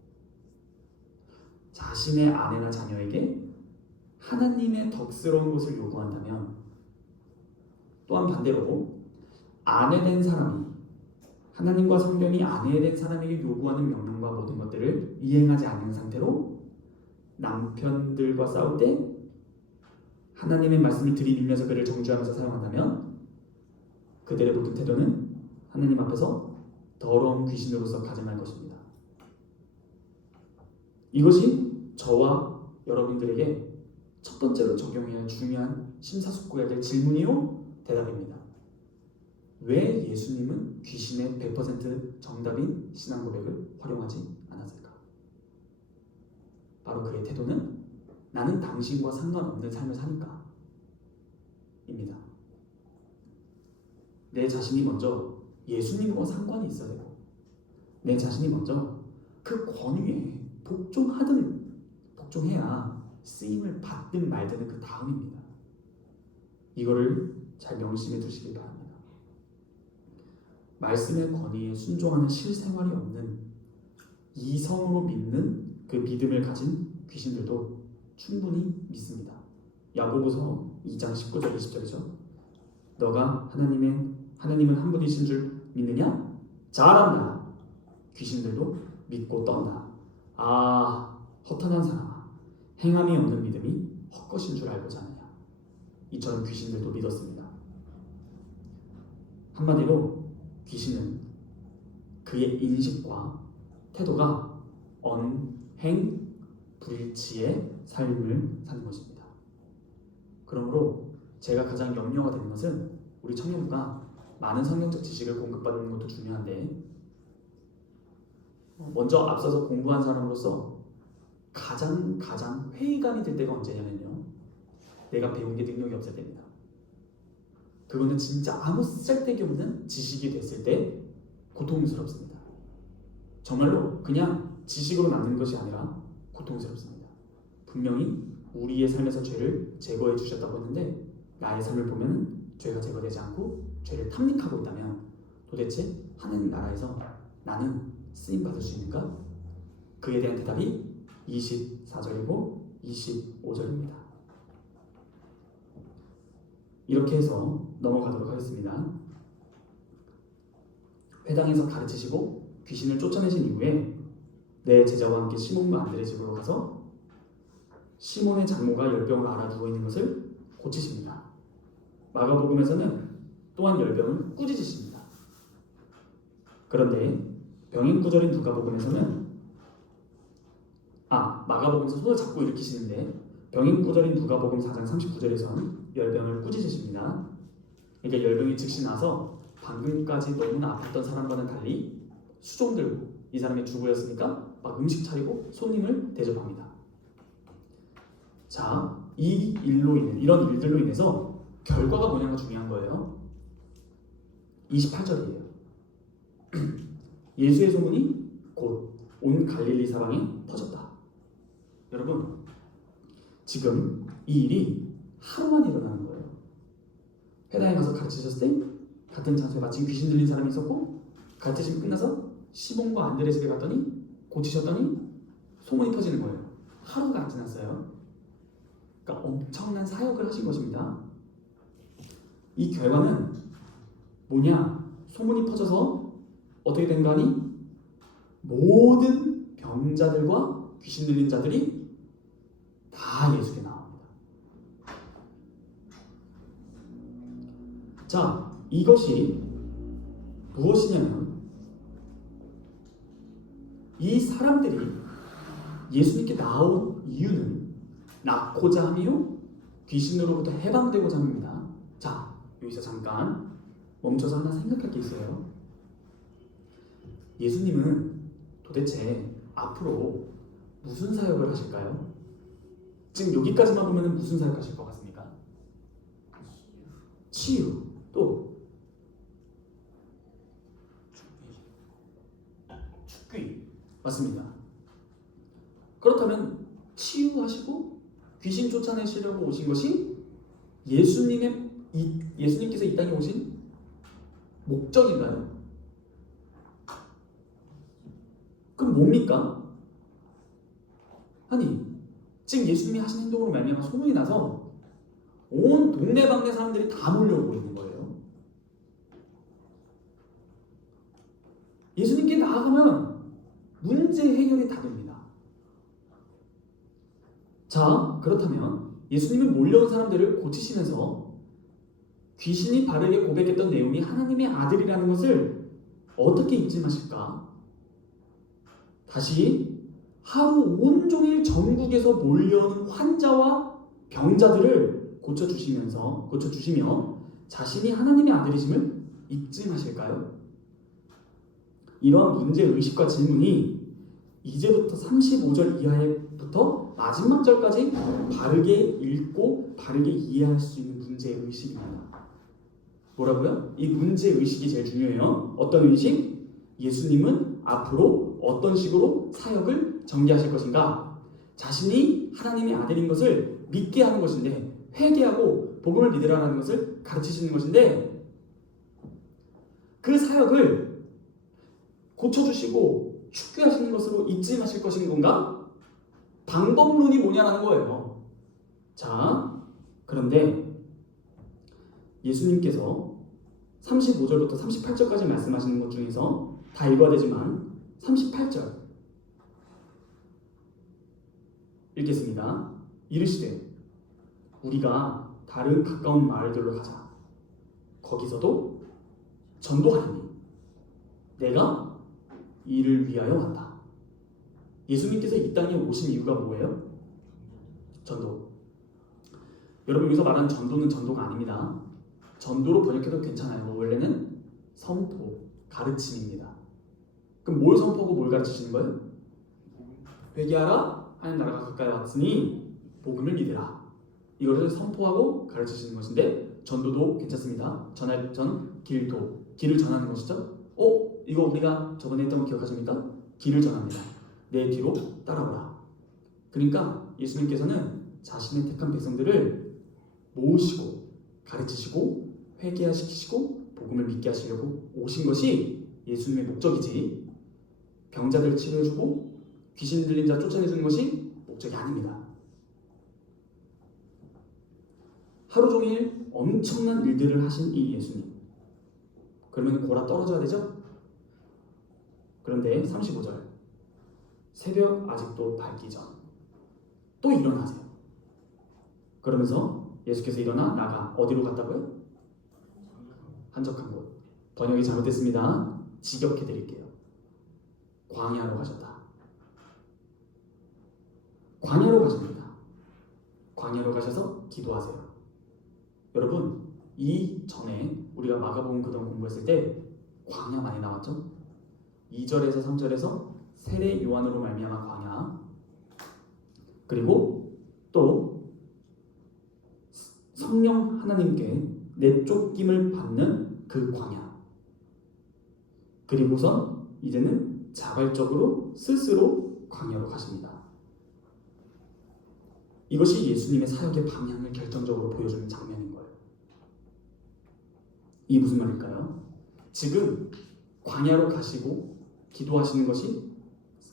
자신의 아내나 자녀에게 하나님의 덕스러운 것을 요구한다면, 또한 반대로 아내 된 사람이 하나님과 성경이 아내 된 사람에게 요구하는 명령과 모든 것들을 이행하지 않는 상태로 남편들과 싸울 때 하나님의 말씀을 들이밀면서 그를 정죄하면서 사용한다면 그들의 모든 태도는 하나님 앞에서 더러운 귀신으로서 가증할 것입니다. 이것이 저와 여러분들에게 첫 번째로 적용해야 할 중요한 심사숙고해야 될 질문이요 대답입니다. 왜 예수님은 귀신의 100% 정답인 신앙 고백을 활용하지 않았을까? 바로 그의 태도는 나는 당신과 상관없는 삶을 사니까 내 자신이 먼저 예수님과 상관이 있어야 되고 내 자신이 먼저 그 권위에 복종해야 쓰임을 받든 말든 그 다음입니다. 이거를 잘 명심해 두시길 바랍니다. 말씀의 권위에 순종하는 실생활이 없는 이성으로 믿는 그 믿음을 가진 귀신들도 충분히 믿습니다. 야고보서 2장 19절 20절이죠. 너가 하나님은 한 분이신 줄 믿느냐? 잘한다. 귀신들도 믿고 떤다. 아, 허탄한 사람아, 행함이 없는 믿음이 헛것인 줄 알고자 하느냐. 이처럼 귀신들도 믿었습니다. 한마디로 귀신은 그의 인식과 태도가 언행 불일치의 삶을 사는 것입니다. 그러므로 제가 가장 염려가 되는 것은 우리 청년부가 많은 성경적 지식을 공급받는 것도 중요한데 먼저 앞서서 공부한 사람으로서 가장 회의감이 들 때가 언제냐면요, 내가 배운 게 능력이 없을 때입니다. 그거는 진짜 아무 쓸데기 없는 지식이 됐을 때 고통스럽습니다. 정말로 그냥 지식으로 남는 것이 아니라 고통스럽습니다. 분명히 우리의 삶에서 죄를 제거해 주셨다고 했는데 나의 삶을 보면 죄가 제거되지 않고 죄를 탐닉하고 있다면 도대체 하나님 나라에서 나는 쓰임 받을 수 있는가? 그에 대한 대답이 24절이고 25절입니다. 이렇게 해서 넘어가도록 하겠습니다. 회당에서 가르치시고 귀신을 쫓아내신 이후에 내 제자와 함께 시몬과 안드레 집으로 가서 시몬의 장모가 열병을 앓아 누워 있는 것을 고치십니다. 마가복음에서는 또한 열병을 꾸짖으십니다. 그런데 병인 구절인 누가복음에서는 마가복음에서 손을 잡고 일으키시는데 병인 구절인 누가복음 4장 39절에서는 열병을 꾸짖으십니다. 그러니까 열병이 즉시 나서 방금까지 너무나 아팠던 사람과는 달리 수종 들고, 이 사람이 주부였으니까 막 음식 차리고 손님을 대접합니다. 자, 이런 일들로 인해서 결과가 뭐냐가 중요한 거예요. 28절이에요. 예수의 소문이 곧 온 갈릴리 사방에 퍼졌다. 여러분, 지금 이 일이 하루만 일어나는 거예요. 회당에 가서 가르치셨을 때 같은 장소에 마침 귀신 들린 사람이 있었고, 가르치심이 끝나서 시몬과 안드레 집에 갔더니 고치셨더니 소문이 퍼지는 거예요. 하루가 안 지났어요. 그러니까 엄청난 사역을 하신 것입니다. 이 결과는 뭐냐? 소문이 퍼져서 어떻게 된 거 아니? 모든 병자들과 귀신 들린 자들이 다 예수께 나옵니다. 자, 이것이 무엇이냐면 이 사람들이 예수님께 나온 이유는 낫고자 함이요 귀신으로부터 해방되고자 합니다. 자, 여기서 잠깐 멈춰서 하나 생각할 게 있어요. 예수님은 도대체 앞으로 무슨 사역을 하실까요? 지금 여기까지만 보면 무슨 사역 하실 것 같습니까? 치유, 또 축귀, 맞습니다. 그렇다면 치유하시고 귀신 쫓아내시려고 오신 것이 예수님께서 이 땅에 오신 목적인가요? 그럼 뭡니까? 아니, 지금 예수님이 하신 행동으로 말미암아 소문이 나서 온 동네방네 사람들이 다 몰려오고 있는 거예요. 예수님께 나아가면 문제 해결이 다 됩니다. 자, 그렇다면 예수님은 몰려온 사람들을 고치시면서 귀신이 바르게 고백했던 내용이 하나님의 아들이라는 것을 어떻게 입증하실까? 다시 하루 온종일 전국에서 몰려오는 환자와 병자들을 고쳐주시며 자신이 하나님의 아들이심을 입증하실까요? 이러한 문제의식과 질문이 이제부터 35절 이하부터 마지막 절까지 바르게 읽고 바르게 이해할 수 있는 문제의식입니다. 뭐라고요? 이 문제 의식이 제일 중요해요. 어떤 의식? 예수님은 앞으로 어떤 식으로 사역을 전개하실 것인가? 자신이 하나님의 아들인 것을 믿게 하는 것인데, 회개하고 복음을 믿으라는 것을 가르치시는 것인데, 그 사역을 고쳐주시고 축복하시는 것으로 잊지 마실 것인 건가? 방법론이 뭐냐라는 거예요. 자, 그런데 예수님께서 35절부터 38절까지 말씀하시는 것 중에서 다 읽어야 되지만 38절 읽겠습니다. 이르시되 우리가 다른 가까운 마을들로 가자. 거기서도 전도하리니 내가 이를 위하여 왔다. 예수님께서 이 땅에 오신 이유가 뭐예요? 전도. 여러분, 여기서 말하는 전도는 전도가 아닙니다. 전도로 번역해도 괜찮아요. 원래는 선포, 가르침입니다. 그럼 뭘 선포하고 뭘 가르치시는 거예요? 회개하라, 하나님 나라가 가까이 왔으니 복음을 믿으라. 이것을 선포하고 가르치시는 것인데, 전도도 괜찮습니다. 길도, 길을 전하는 것이죠. 이거 우리가 저번에 했던 거 기억하십니까? 길을 전합니다. 내 뒤로 따라오라. 그러니까 예수님께서는 자신의 택한 백성들을 모으시고 가르치시고 회개시키시고 복음을 믿게 하시려고 오신 것이 예수님의 목적이지, 병자들을 치료해주고 귀신 들린 자 쫓아내주는 것이 목적이 아닙니다. 하루 종일 엄청난 일들을 하신 이 예수님, 그러면 골아 떨어져야 되죠? 그런데 35절, 새벽 아직도 밝기 전 또 일어나세요. 그러면서 예수께서 일어나 나가 어디로 갔다고요? 한적한 곳. 번역이 잘못됐습니다. 직역해 드릴게요. 광야로 가셨다. 광야로 가십니다. 광야로 가셔서 기도하세요. 여러분, 이 전에 우리가 마가복음 그동안 공부했을 때 광야 많이 나왔죠? 2절에서 3절에서 세례 요한으로 말미암아 광야, 그리고 또 성령 하나님께 내쫓김을 받는 그 광야, 그리고선 이제는 자발적으로 스스로 광야로 가십니다. 이것이 예수님의 사역의 방향을 결정적으로 보여주는 장면인 거예요. 이게 무슨 말일까요? 지금 광야로 가시고 기도하시는 것이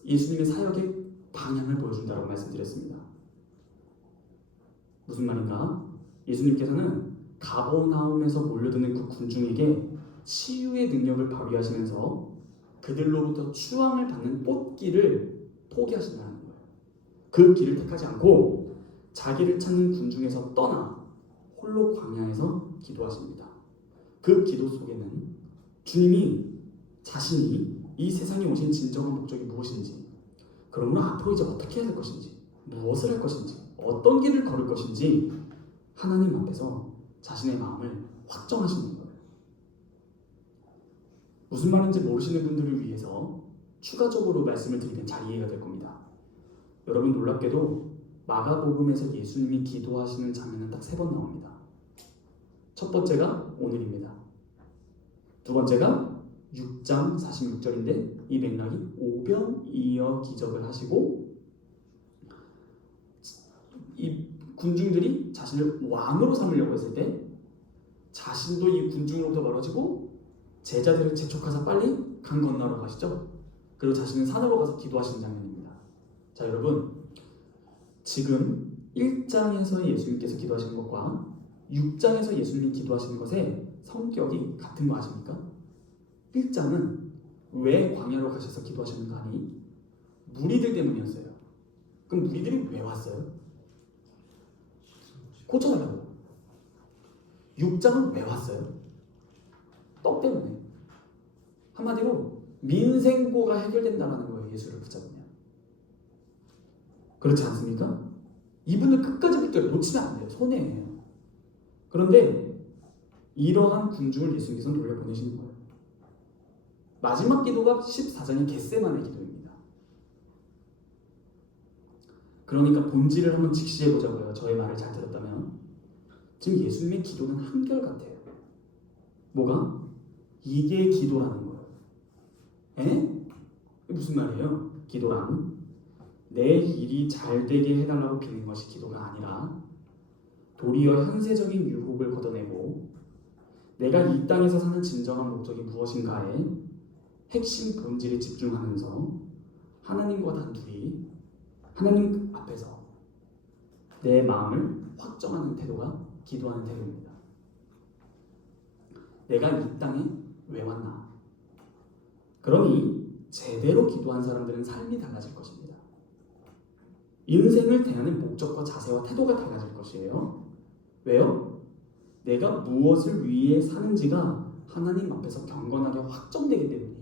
예수님의 사역의 방향을 보여준다고 말씀드렸습니다. 무슨 말인가? 예수님께서는 가버나움에서 몰려드는 그 군중에게 치유의 능력을 발휘하시면서 그들로부터 추앙을 받는 꽃길을 포기하신다는 거예요. 그 길을 택하지 않고 자기를 찾는 군중에서 떠나 홀로 광야에서 기도하십니다. 그 기도 속에는 주님이 자신이 이 세상에 오신 진정한 목적이 무엇인지, 그러므로 앞으로 이제 어떻게 해야 할 것인지, 무엇을 할 것인지, 어떤 길을 걸을 것인지 하나님 앞에서 자신의 마음을 확정하시는 거예요. 무슨 말인지 모르시는 분들을 위해서 추가적으로 말씀을 드리면 잘 이해가 될 겁니다. 여러분, 놀랍게도 마가복음에서 예수님이 기도하시는 장면은 딱 3번 나옵니다. 첫 번째가 오늘입니다. 두 번째가 6장 46절인데 이 맥락이 오병이어 기적을 하시고 이 군중들이 자신을 왕으로 삼으려고 했을 때 자신도 이 군중으로부터 멀어지고 제자들을 재촉하사 빨리 강 건너러 가시죠. 그리고 자신은 산으로 가서 기도하시는 장면입니다. 자, 여러분, 지금 1장에서 예수님께서 기도하시는 것과 6장에서 예수님이 기도하시는 것의 성격이 같은 거 아십니까? 1장은 왜 광야로 가셔서 기도하시는가 하니 무리들 때문이었어요. 그럼 무리들이 왜 왔어요? 고쳐달라고. 6장은 왜 왔어요? 떡 때문에. 한마디로 민생고가 해결된다는 거예요. 예수를 붙잡으면. 그렇지 않습니까? 이분을 끝까지 붙들어 놓치면 안 돼요. 손해예요. 그런데 이러한 군중을 예수님께서는 돌려보내시는 거예요. 마지막 기도가 14장의 겟세마네 기도입니다. 그러니까 본질을 한번 직시해 보자고요. 저의 말을 잘 들었다면 지금 예수님의 기도는 한결같아요. 뭐가? 이게 기도라는 거예요. 에? 무슨 말이에요? 기도란 내 일이 잘 되게 해달라고 비는 것이 기도가 아니라 도리어 현세적인 유혹을 걷어내고 내가 이 땅에서 사는 진정한 목적이 무엇인가에 핵심 본질에 집중하면서 하나님과 단둘이 하나님 앞에서 내 마음을 확정하는 태도가 기도하는 태도입니다. 내가 이 땅에 왜 왔나? 그러니 제대로 기도한 사람들은 삶이 달라질 것입니다. 인생을 대하는 목적과 자세와 태도가 달라질 것이에요. 왜요? 내가 무엇을 위해 사는지가 하나님 앞에서 경건하게 확정되기 때문이에요.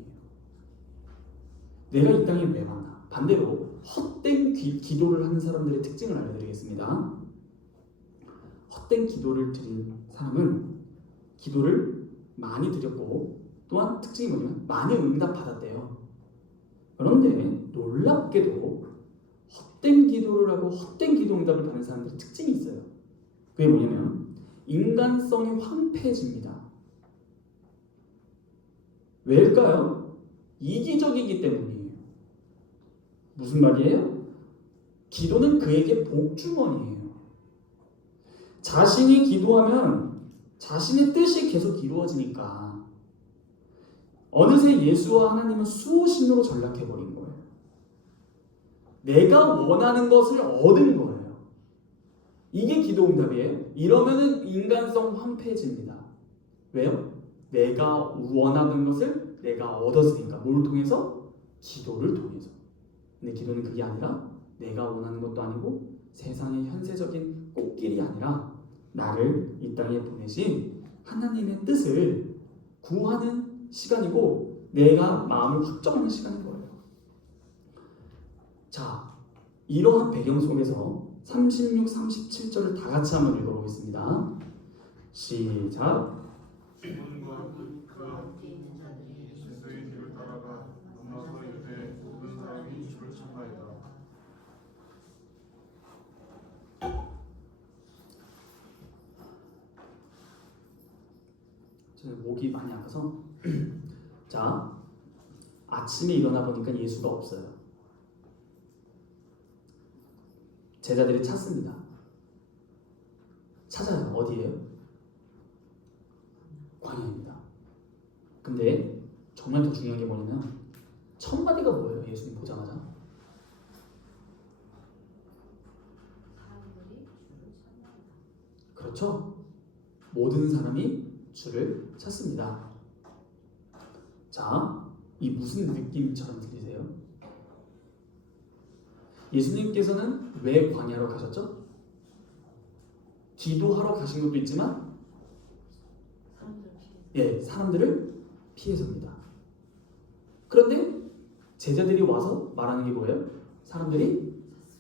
내가 이 땅에 왜 왔나? 반대로 헛된 기도를 하는 사람들의 특징을 알려드리겠습니다. 헛된 기도를 드린 사람은 기도를 많이 드렸고 또한 특징이 뭐냐면 많이 응답받았대요. 그런데 놀랍게도 헛된 기도를 하고 헛된 기도 응답을 받는 사람들의 특징이 있어요. 그게 뭐냐면 인간성이 황폐해집니다. 왜일까요? 이기적이기 때문이에요. 무슨 말이에요? 기도는 그에게 복주머니예요. 자신이 기도하면 자신의 뜻이 계속 이루어지니까 어느새 예수와 하나님은 수호신으로 전락해버린 거예요. 내가 원하는 것을 얻은 거예요. 이게 기도응답이에요. 이러면은 인간성 황폐해집니다. 왜요? 내가 원하는 것을 내가 얻었으니까. 뭘 통해서? 기도를 통해서. 근데 기도는 그게 아니라 내가 원하는 것도 아니고 세상의 현세적인 꽃길이 아니라 나를 이 땅에 보내신 하나님의 뜻을 구하는 시간이고 내가 마음을 확정하는 시간인 거예요. 자, 이러한 배경 속에서 36, 37절을 다 같이 한번 읽어보겠습니다. 시작. 시몬과 그 함께 있는 자들이 예수의 뒤를 따라가 만나서 이르되 모든 사람이 주를 찾나이다. 저는 목이 많이 아파서 자, 아침에 일어나 보니까 예수가 없어요. 제자들이 찾습니다. 찾아요. 어디예요? 광야입니다. 근데 정말 더 중요한 게 뭐냐면 첫 마디가 뭐예요? 예수님 보자마자 그렇죠? 모든 사람이 주를 찾습니다. 자, 이 무슨 느낌처럼 들리세요? 예수님께서는 왜 광야로 가셨죠? 기도하러 가신 것도 있지만 사람들을 피해서입니다. 그런데 제자들이 와서 말하는 게 뭐예요? 사람들이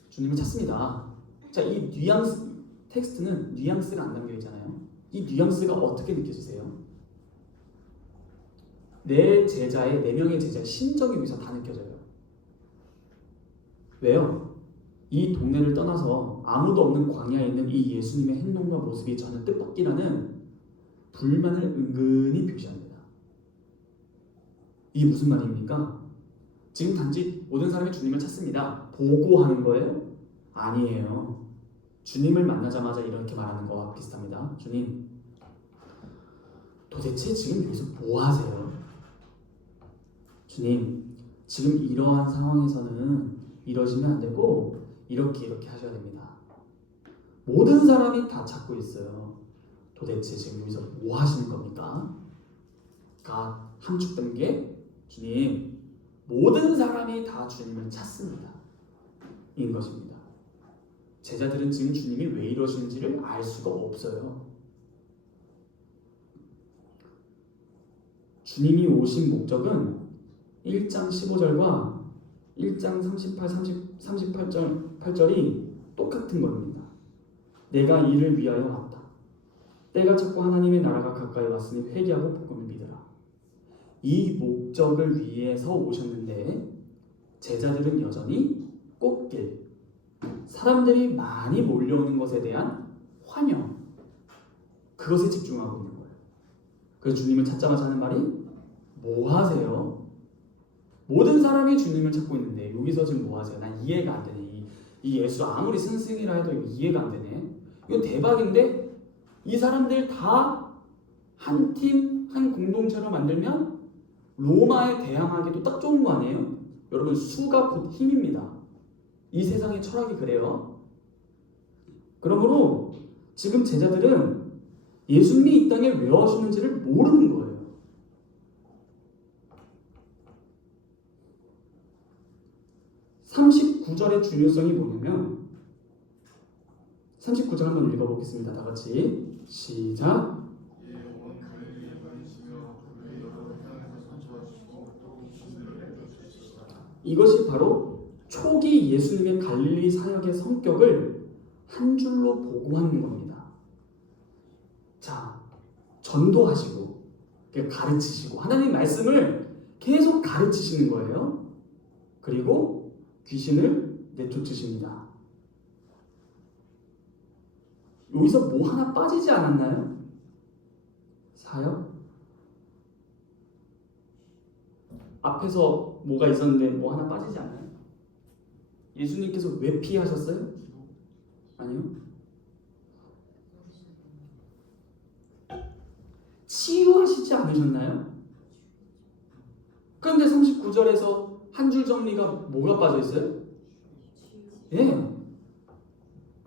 주님을 찾습니다. 자, 이 뉘앙스 텍스트는 뉘앙스가 안 담겨 있잖아요. 이 뉘앙스가 어떻게 느껴지세요? 네 명의 제자의 심정이 여기서 다 느껴져요. 왜요? 이 동네를 떠나서 아무도 없는 광야에 있는 이 예수님의 행동과 모습이 저는 뜻밖이라는 불만을 은근히 표시합니다. 이게 무슨 말입니까? 지금 단지 모든 사람이 주님을 찾습니다. 보고하는 거예요? 아니에요. 주님을 만나자마자 이렇게 말하는 거와 비슷합니다. 주님, 도대체 지금 여기서 뭐 하세요? 주님, 지금 이러한 상황에서는 이러시면 안 되고 이렇게 하셔야 됩니다. 모든 사람이 다 찾고 있어요. 도대체 지금 여기서 뭐 하시는 겁니까? 가 함축된 게 주님, 모든 사람이 다 주님을 찾습니다. 인 것입니다. 제자들은 지금 주님이 왜 이러시는지를 알 수가 없어요. 주님이 오신 목적은 1장 15절과 1장 38절이 똑같은 겁니다. 내가 이를 위하여 왔다. 때가 찼고 하나님의 나라가 가까이 왔으니 회개하고 복음을 믿으라. 이 목적을 위해서 오셨는데 제자들은 여전히 꽃길, 사람들이 많이 몰려오는 것에 대한 환영, 그것에 집중하고 있는 거예요. 그래서 주님을 찾자마자 하는 말이 뭐 하세요? 모든 사람이 주님을 찾고 있는데 여기서 지금 뭐 하세요? 난 이해가 안 되네. 이 예수 아무리 스승이라 해도 이해가 안 되네. 이거 대박인데 이 사람들 다 한 팀, 한 공동체로 만들면 로마에 대항하기도 딱 좋은 거 아니에요? 여러분 수가 곧 힘입니다. 이 세상의 철학이 그래요. 그러므로 지금 제자들은 예수님이 이 땅에 왜 오셨는지를 모르는 거예요. (39절의) 중요성이 뭐냐면 39절 한번 읽어보겠습니다. 다 같이 시작. 이것이 바로 초기 예수님의 갈릴리 사역의 성격을 한 줄로 보고하는 겁니다. 자, 전도하시고 가르치시고 하나님 말씀을 계속 가르치시는 거예요. 그리고 귀신을 내쫓으십니다. 여기서 뭐 하나 빠지지 않았나요? 사역? 앞에서 뭐가 있었는데 뭐 하나 빠지지 않나요? 예수님께서 왜 피하셨어요? 아니요. 치유하시지 않으셨나요? 그런데 39절에서 한 줄 정리가 뭐가 빠져 있어요? 예.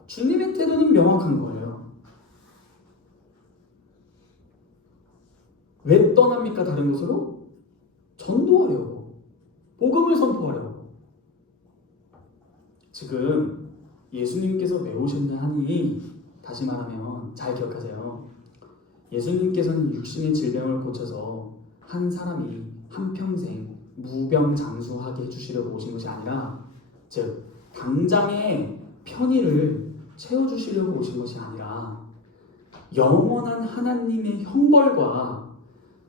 주님의 태도는 명확한 거예요. 왜 떠납니까? 다른 곳으로? 전도하려고. 복음을 선포하려고. 지금 예수님께서 왜 오셨냐 하니 다시 말하면 잘 기억하세요. 예수님께서는 육신의 질병을 고쳐서 한 사람이 한평생 무병장수하게 해주시려고 오신 것이 아니라 즉 당장의 편의를 채워주시려고 오신 것이 아니라 영원한 하나님의 형벌과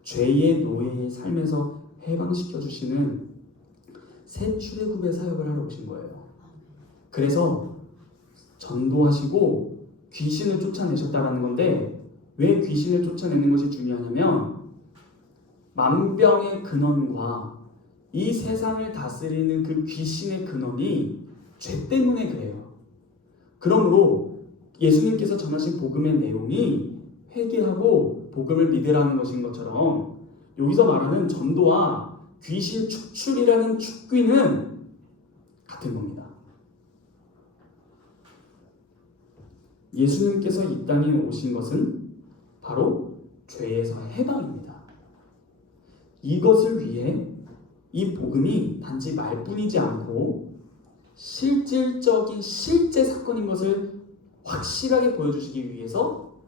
죄의 노예의 삶에서 해방시켜 주시는 새 출애굽의 사역을 하러 오신 거예요. 그래서 전도하시고 귀신을 쫓아내셨다는 건데 왜 귀신을 쫓아내는 것이 중요하냐면 만병의 근원과 이 세상을 다스리는 그 귀신의 근원이 죄 때문에 그래요. 그러므로 예수님께서 전하신 복음의 내용이 회개하고 복음을 믿으라는 것인 것처럼 여기서 말하는 전도와 귀신 축출이라는 축귀는 같은 겁니다. 예수님께서 이 땅에 오신 것은 바로 죄에서 해방입니다. 이것을 위해 이 복음이 단지 말뿐이지 않고 실질적인 실제 사건인 것을 확실하게 보여주시기 위해서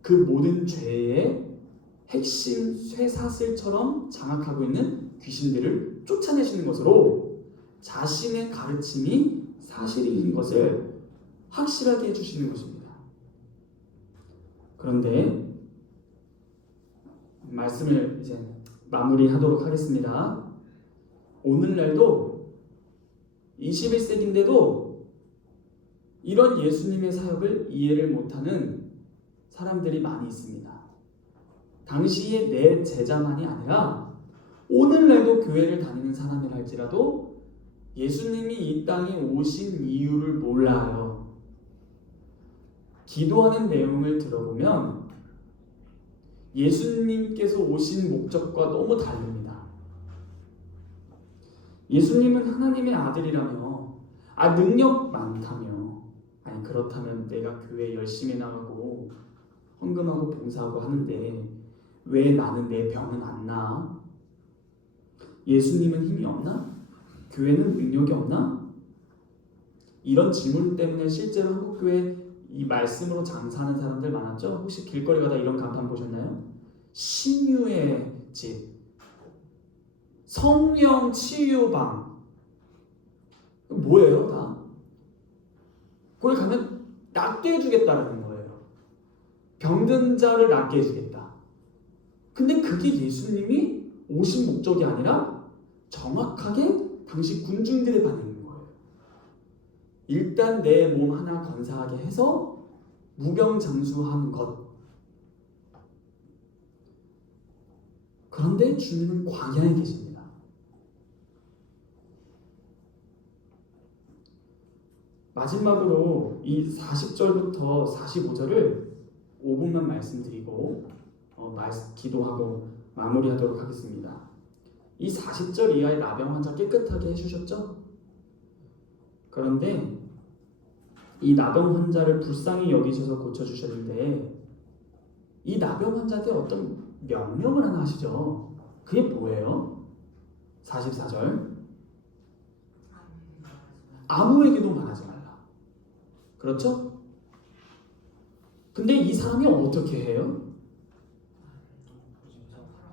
그 모든 죄의 핵심 쇠사슬처럼 장악하고 있는 귀신들을 쫓아내시는 것으로 자신의 가르침이 사실인 것을 확실하게 해주시는 것입니다. 그런데 말씀을 이제 마무리하도록 하겠습니다. 오늘날도 21세기인데도 이런 예수님의 사역을 이해를 못하는 사람들이 많이 있습니다. 당시에 내 제자만이 아니라 오늘날도 교회를 다니는 사람이라 할지라도 예수님이 이 땅에 오신 이유를 몰라요. 기도하는 내용을 들어보면 예수님께서 오신 목적과 너무 다릅니다. 예수님은 하나님의 아들이라며 능력 많다며 그렇다면 내가 교회 열심히 나가고 헌금하고 봉사하고 하는데 왜 나는 내 병은 안 나아? 예수님은 힘이 없나? 교회는 능력이 없나? 이런 질문 때문에 실제로 한국교회 이 말씀으로 장사하는 사람들 많았죠? 혹시 길거리 가다 이런 간판 보셨나요? 신유의 집, 성령 치유방. 뭐예요 다? 거기 가면 낫게 해주겠다라는 거예요. 병든 자를 낫게 해주겠다. 근데 그게 예수님이 오신 목적이 아니라 정확하게 당시 군중들의 반응인 거예요. 일단 내 몸 하나 건사하게 해서 무병장수하는 것. 그런데 주님은 광야에 계십니다. 마지막으로 이 40절부터 45절을 5분만 말씀드리고 기도하고 마무리하도록 하겠습니다. 이 40절 이하의 나병 환자 깨끗하게 해주셨죠? 그런데 이 나병 환자를 불쌍히 여기셔서 고쳐주셨는데 이 나병 환자한테 어떤 명령을 하나 하시죠. 그게 뭐예요? 44절 아무에게도 말하지 말라. 그렇죠? 근데 이 사람이 어떻게 해요?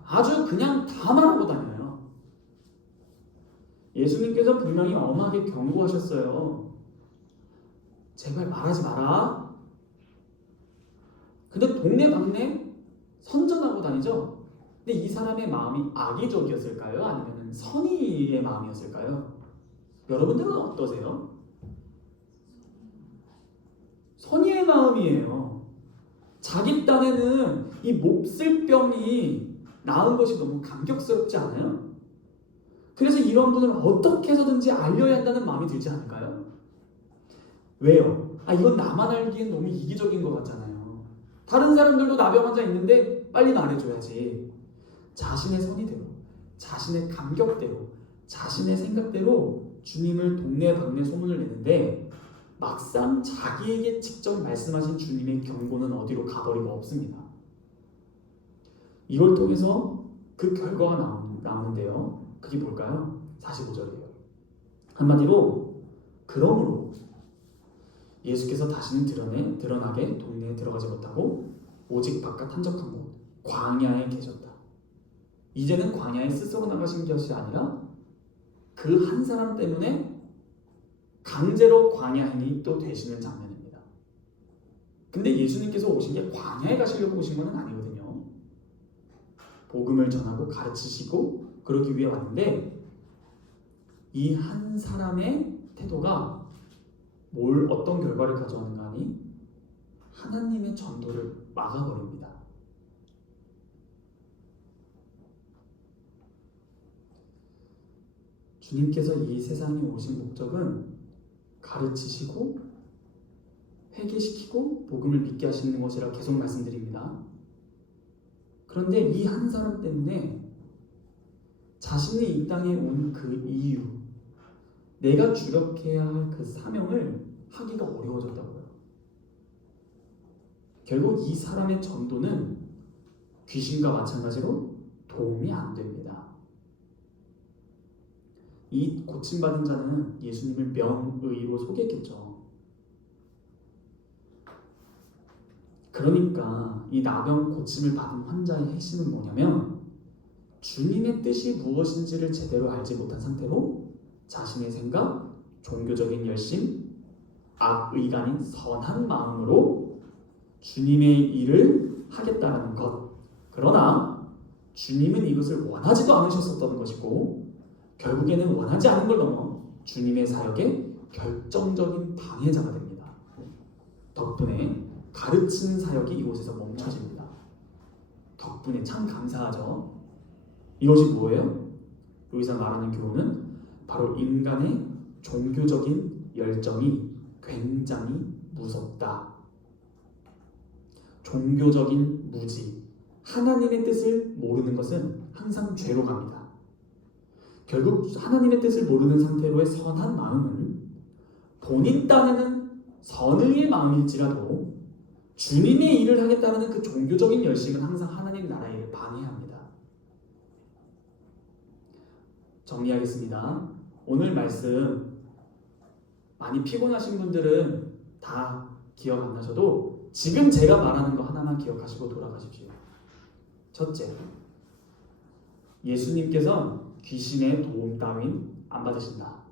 아주 그냥 다 말하고 다녀요. 예수님께서 분명히 엄하게 경고하셨어요. 제발 말하지 마라. 근데 동네방네 선전하고 다니죠. 근데 이 사람의 마음이 악의적이었을까요? 아니면 선의의 마음이었을까요? 여러분들은 어떠세요? 선의의 마음이에요. 자기 딴에는 이 몹쓸 병이 나은 것이 너무 감격스럽지 않아요? 그래서 이런 분을 어떻게 해서든지 알려야 한다는 마음이 들지 않을까요? 왜요? 이건 나만 알기엔 너무 이기적인 것 같잖아요. 다른 사람들도 나병 환자 있는데 빨리 말해줘야지. 자신의 선의대로, 자신의 감격대로, 자신의 생각대로 주님을 동네방네 소문을 내는데 막상 자기에게 직접 말씀하신 주님의 경고는 어디로 가버리고 없습니다. 이걸 통해서 그 결과가 나오는데요. 그게 뭘까요? 45절이에요. 한마디로 그러므로 예수께서 다시는 드러나게 동네에 들어가지 못하고 오직 바깥 한적한 곳 광야에 계셨다. 이제는 광야에 스스로 나가신 것이 아니라 그 한 사람 때문에 강제로 광야인이 또 되시는 장면입니다. 근데 예수님께서 오신 게 광야에 가시려고 오신 건 아니거든요. 복음을 전하고 가르치시고 그러기 위해 왔는데 이 한 사람의 태도가 어떤 결과를 가져오는가 하니 하나님의 전도를 막아버립니다. 주님께서 이 세상에 오신 목적은 가르치시고 회개시키고 복음을 믿게 하시는 것이라 계속 말씀드립니다. 그런데 이 한 사람 때문에 자신이 이 땅에 온 그 이유, 내가 주력해야 할 그 사명을 하기가 어려워졌다고요. 결국 이 사람의 전도는 귀신과 마찬가지로 도움이 안 됩니다. 이 고침받은 자는 예수님을 명의로 속였겠죠. 그러니까 이 나병 고침을 받은 환자의 핵심은 뭐냐면 주님의 뜻이 무엇인지를 제대로 알지 못한 상태로 자신의 생각, 종교적인 열심, 악의가 선한 마음으로 주님의 일을 하겠다는 것. 그러나 주님은 이것을 원하지도 않으셨었던 것이고 결국에는 원하지 않은 걸 넘어 주님의 사역의 결정적인 방해자가 됩니다. 덕분에 가르치는 사역이 이곳에서 멈춰집니다. 덕분에 참 감사하죠. 이것이 뭐예요? 여기서 말하는 교훈은 바로 인간의 종교적인 열정이 굉장히 무섭다. 종교적인 무지, 하나님의 뜻을 모르는 것은 항상 죄로 갑니다. 결국 하나님의 뜻을 모르는 상태로의 선한 마음은 본인 딴에는 선의의 마음일지라도 주님의 일을 하겠다는 그 종교적인 열심은 항상 하나님 나라의 일을 방해합니다. 정리하겠습니다. 오늘 말씀 많이 피곤하신 분들은 다 기억 안 나셔도 지금 제가 말하는 거 하나만 기억하시고 돌아가십시오. 첫째, 예수님께서 귀신의 도움 따윈 안 받으신다.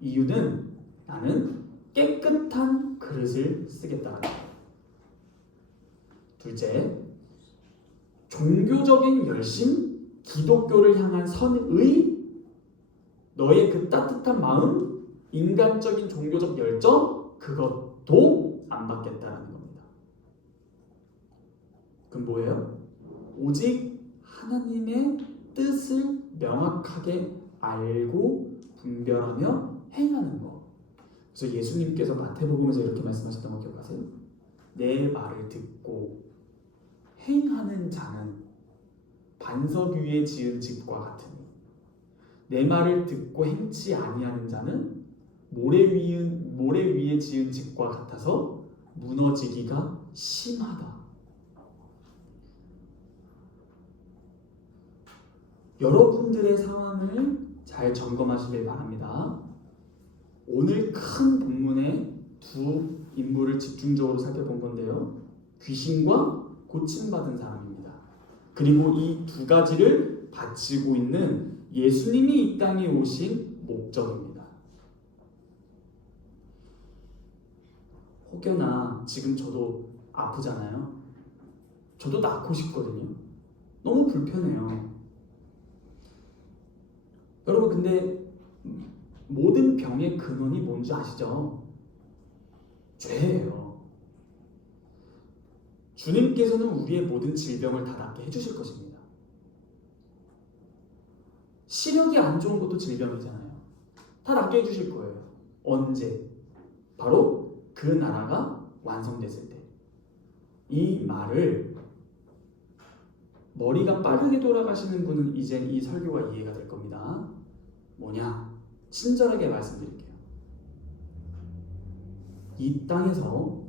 이유는 나는 깨끗한 그릇을 쓰겠다는 거예요. 둘째, 종교적인 열심, 기독교를 향한 선의, 너의 그 따뜻한 마음, 인간적인 종교적 열정, 그것도 안 받겠다는 겁니다. 그럼 뭐예요? 오직 하나님의 뜻을 명확하게 알고 분별하며 행하는 것. 그래서 예수님께서 마태복음에서 이렇게 말씀하셨던 거 기억하세요? 내 말을 듣고 행하는 자는 반석 위에 지은 집과 같으니 내 말을 듣고 행치 아니하는 자는 모래 위에 지은 집과 같아서 무너지기가 심하다. 여러분들의 상황을 잘 점검하시길 바랍니다. 오늘 큰 본문의 두 인물을 집중적으로 살펴본 건데요. 귀신과 고침받은 사람입니다. 그리고 이 두 가지를 바치고 있는 예수님이 이 땅에 오신 목적입니다. 혹여나 지금 저도 아프잖아요. 저도 낫고 싶거든요. 너무 불편해요. 여러분 근데 모든 병의 근원이 뭔지 아시죠? 죄예요. 주님께서는 우리의 모든 질병을 다 낫게 해주실 것입니다. 시력이 안 좋은 것도 질병이잖아요. 다 낫게 해주실 거예요. 언제? 바로 그 나라가 완성됐을 때. 이 말을 머리가 빠르게 돌아가시는 분은 이제 이 설교가 이해가 될 겁니다. 뭐냐? 친절하게 말씀드릴게요. 이 땅에서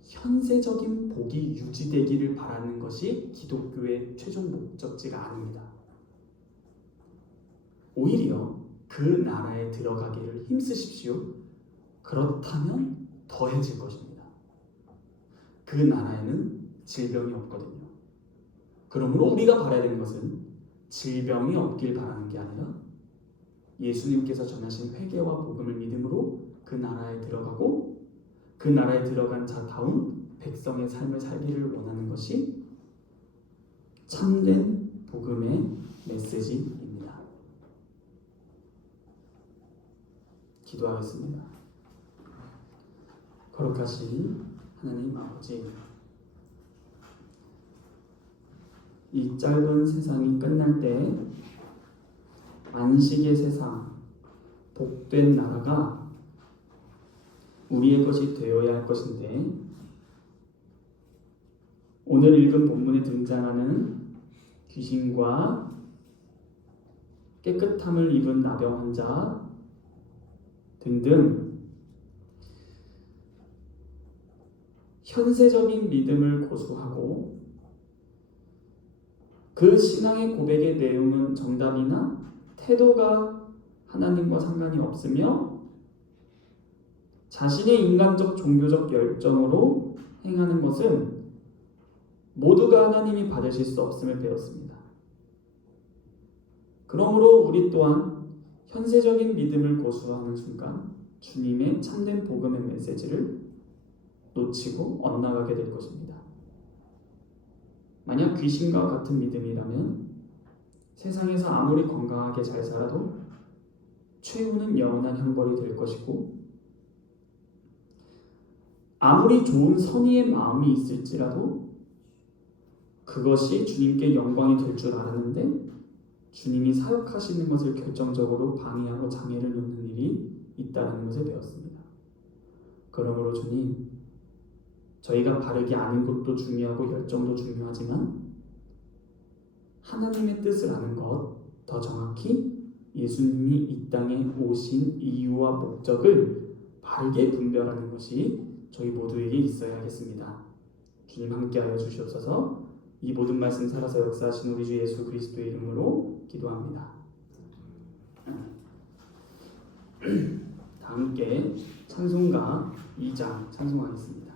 현세적인 복이 유지되기를 바라는 것이 기독교의 최종 목적지가 아닙니다. 오히려 그 나라에 들어가기를 힘쓰십시오. 그렇다면 더해질 것입니다. 그 나라에는 질병이 없거든요. 그러므로 우리가 바라야 되는 것은 질병이 없길 바라는 게 아니라 예수님께서 전하신 회개와 복음을 믿음으로 그 나라에 들어가고 그 나라에 들어간 자다운 백성의 삶을 살기를 원하는 것이 참된 복음의 메시지입니다. 기도하겠습니다. 거룩하신 하나님 아버지, 이 짧은 세상이 끝날 때 안식의 세상, 복된 나라가 우리의 것이 되어야 할 것인데, 오늘 읽은 본문에 등장하는 귀신과 깨끗함을 입은 나병 환자 등등 현세적인 믿음을 고수하고 그 신앙의 고백의 내용은 정답이나 태도가 하나님과 상관이 없으며 자신의 인간적 종교적 열정으로 행하는 것은 모두가 하나님이 받으실 수 없음을 배웠습니다. 그러므로 우리 또한 현세적인 믿음을 고수하는 순간 주님의 참된 복음의 메시지를 놓치고 엇나가게 될 것입니다. 만약 귀신과 같은 믿음이라면 세상에서 아무리 건강하게 잘 살아도 최후는 영원한 형벌이 될 것이고, 아무리 좋은 선의의 마음이 있을지라도 그것이 주님께 영광이 될 줄 알았는데 주님이 사역하시는 것을 결정적으로 방해하고 장애를 놓는 일이 있다는 것을 배웠습니다. 그러므로 주님, 저희가 바르게 아는 것도 중요하고 열정도 중요하지만 하나님의 뜻을 아는 것, 더 정확히 예수님이 이 땅에 오신 이유와 목적을 바르게 분별하는 것이 저희 모두에게 있어야겠습니다. 주님 함께하여 주시옵소서. 이 모든 말씀 살아서 역사하신 우리 주 예수 그리스도의 이름으로 기도합니다. 다 함께 찬송가 2장 찬송하겠습니다.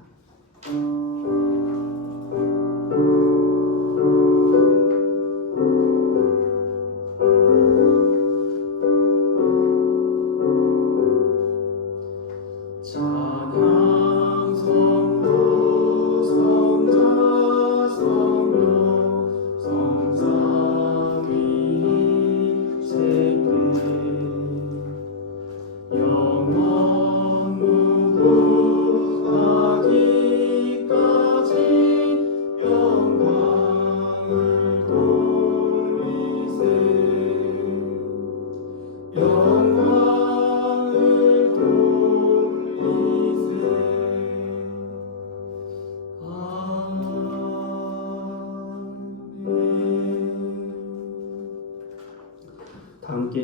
영원 무궁하기까지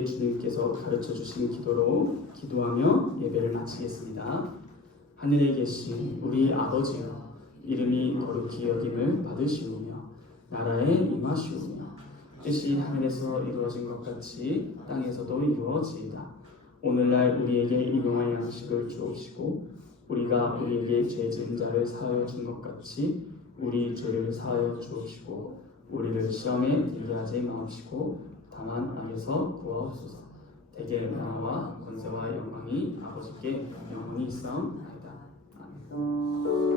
우리에게 주님께서 가르쳐 주신 기도로 기도하며 예배를 마치겠습니다. 하늘에 계신 우리 아버지여, 이름이 거룩히 여김을 받으시오며 나라에 임하시오며 뜻이 하늘에서 이루어진 것 같이 땅에서도 이루어지이다. 오늘날 우리에게 일용할 양식을 주옵시고 우리가 우리에게 죄 지은 자를 사하여 준 것 같이 우리 죄를 사하여 주옵시고 우리를 시험에 들게 하지 마옵시고 다만 악에서 구하옵소서. 대개 나라와 권세와 영광이 아버지께 영원히 있사옵나이다. 아멘.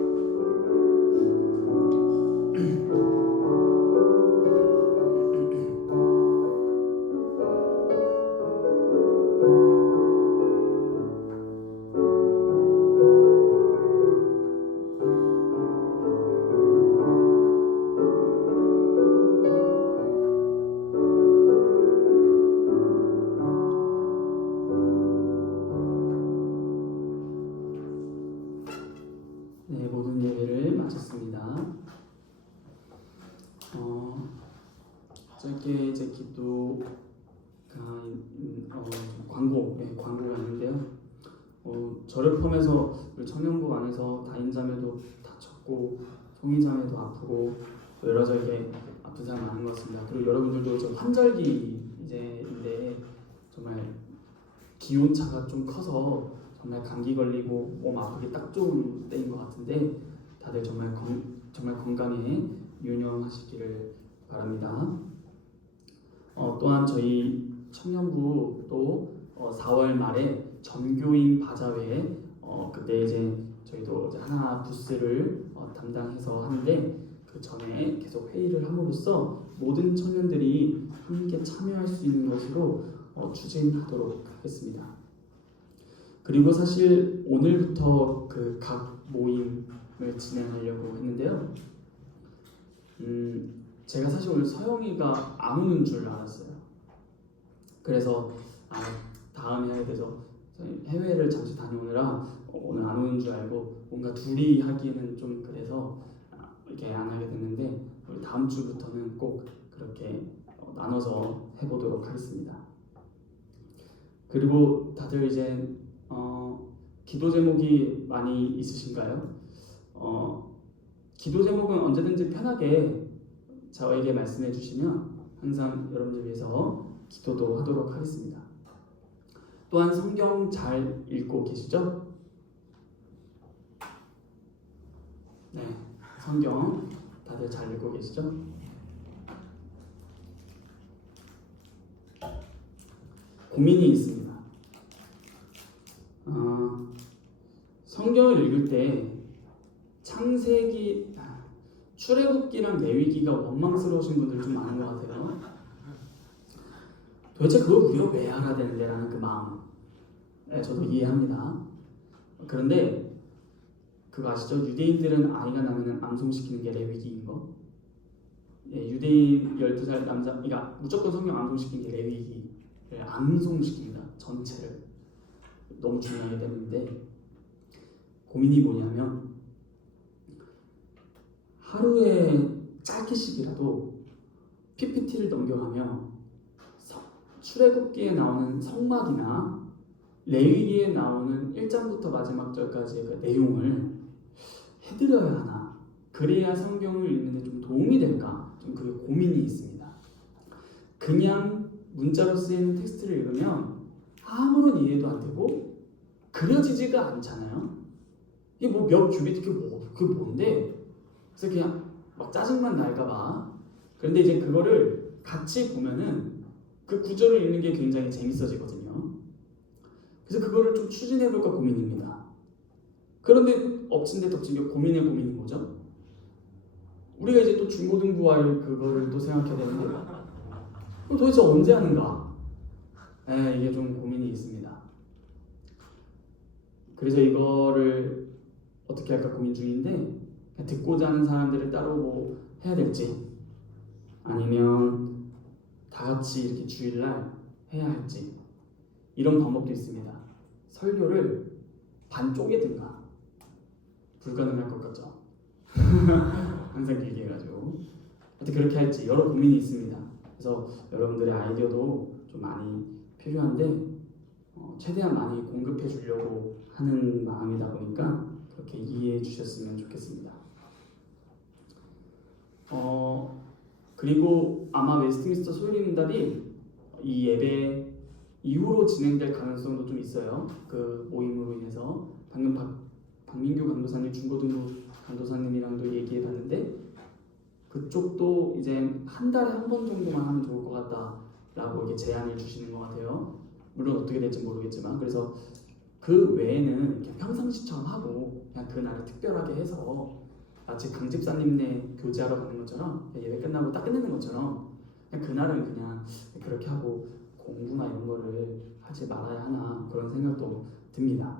네, 모든 예배를 마쳤습니다. 짧게 이제 기도가 광고가 있는데요. 저를 포함해서 우리 청년부 안에서 다인자매도 다쳤고 송이자매도 아프고 여러저게 아픈 사람 많은 것 같습니다. 그리고 여러분들도 지금 환절기 이제인데 정말 기온차가 좀 커서 정말 감기 걸리고 몸 아프기 딱 좋은 때인 것 같은데 다들 정말 건강에 유념하시기를 바랍니다. 또한 저희 청년부 또 4월 말에 전교인 바자회 그때 이제 저희도 이제 하나 부스를 담당해서 하는데 그 전에 계속 회의를 함으로써 모든 청년들이 함께 참여할 수 있는 것으로 추진하도록 하겠습니다. 그리고 사실 오늘부터 그 각 모임을 진행하려고 했는데요. 제가 사실 오늘 서영이가 안 오는 줄 알았어요. 그래서 다음에 해야 돼서 해외를 잠시 다녀오느라 오늘 안 오는 줄 알고 뭔가 둘이 하기에는 좀 그래서 이렇게 안 하게 됐는데 우리 다음 주부터는 꼭 그렇게 나눠서 해보도록 하겠습니다. 그리고 다들 이제 기도 제목이 많이 있으신가요? 기도 제목은 언제든지 편하게 저에게 말씀해 주시면 항상 여러분들 위해서 기도도 하도록 하겠습니다. 또한 성경 잘 읽고 계시죠? 네, 성경 다들 잘 읽고 계시죠? 고민이 있습니다. 성경을 읽을 때 창세기, 출애굽기랑 레위기가 원망스러우신 분들 좀 많은 것 같아요. 도대체 그걸 우리가 왜 알아야 되는데 라는 그 마음, 저도 이해합니다. 그런데 그거 아시죠? 유대인들은 아이가 나면 암송시키는 게 레위기인 거. 유대인 12살 남자, 그러니까 무조건 성경 암송시키는 게 레위기를 암송시킵니다. 전체를. 너무 중요하기 때문인데 고민이 뭐냐면 하루에 짧게씩이라도 PPT를 넘겨가며 출애굽기에 나오는 성막이나 레위기에 나오는 1장부터 마지막 절까지의 그 내용을 해드려야 하나, 그래야 성경을 읽는 데 좀 도움이 될까, 좀 그게 고민이 있습니다. 그냥 문자로 쓰이는 텍스트를 읽으면 아무런 이해도 안 되고 그려지지가 않잖아요. 이게 뭐 몇 큐비트 그게 뭔데? 그래서 그냥 막 짜증만 날까봐. 그런데 이제 그거를 같이 보면은 그 구절을 읽는 게 굉장히 재밌어지거든요. 그래서 그거를 좀 추진해볼까 고민입니다. 그런데 엎친 데 덮친 게 고민의 고민인 거죠. 우리가 이제 또 중고등부할 그거를 또 생각해야 되는데 그럼 도대체 언제 하는가? 이게 좀 고민이 있습니다. 그래서 이거를 어떻게 할까 고민 중인데, 듣고자 하는 사람들을 따로 뭐 해야 될지 아니면 다 같이 이렇게 주일날 해야 할지 이런 방법도 있습니다. 설교를 반 쪼개든가. 불가능할 것 같죠? 항상 길게 해가지고 하여튼 그렇게 할지 여러 고민이 있습니다. 그래서 여러분들의 아이디어도 좀 많이 필요한데 최대한 많이 공급해 주려고 하는 마음이다 보니까 그렇게 이해해 주셨으면 좋겠습니다. 그리고 아마 웨스트민스터 소율이 문답이 이 예배 이후로 진행될 가능성도 좀 있어요. 그 모임으로 인해서 방금 박민규 강도사님, 중고등부 강도사님이랑도 얘기해봤는데 그쪽도 이제 한 달에 한 번 정도만 하면 좋을 것 같다라고 이렇게 제안을 주시는 것 같아요. 물론 어떻게 될지 모르겠지만 그래서 그 외에는 이렇게 평상시처럼 하고 그냥 그날을 특별하게 해서 마치 강집사님네 교제하러 가는 것처럼 예배 끝나고 딱 끝내는 것처럼 그냥 그날은 그냥 그렇게 하고 공부나 이런 거를 하지 말아야 하나 그런 생각도 듭니다.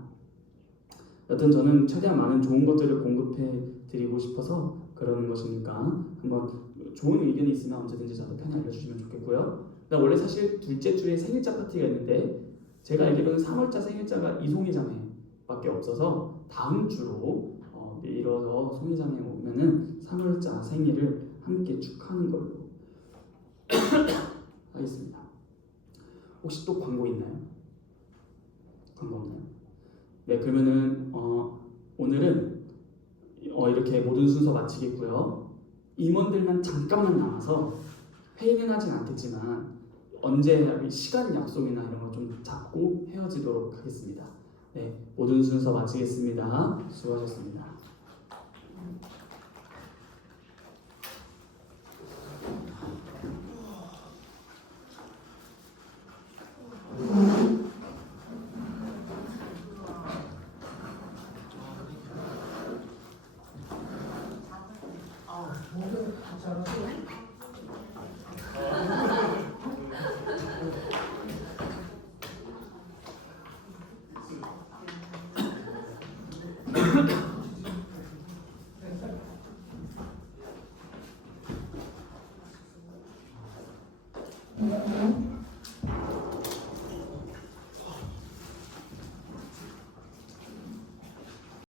여튼 저는 최대한 많은 좋은 것들을 공급해 드리고 싶어서 그러는 것이니까 한번 좋은 의견이 있으면 언제든지 저한테 편히 알려주시면 좋겠고요. 원래 사실 둘째 주에 생일자 파티가 있는데 제가 알기로는 3월자 생일자가 이송이자매밖에 없어서 다음 주로 미뤄서 송이자매 오면은 3월자 생일을 함께 축하하는 걸로 하겠습니다. 혹시 또 광고 있나요? 광고 없나요? 네, 그러면은 오늘은 이렇게 모든 순서 마치겠고요. 임원들만 잠깐만 남아서 회의는 하진 않겠지만 언제 시간 약속이나 이런 거 좀 잡고 헤어지도록 하겠습니다. 네, 모든 순서 마치겠습니다. 수고하셨습니다.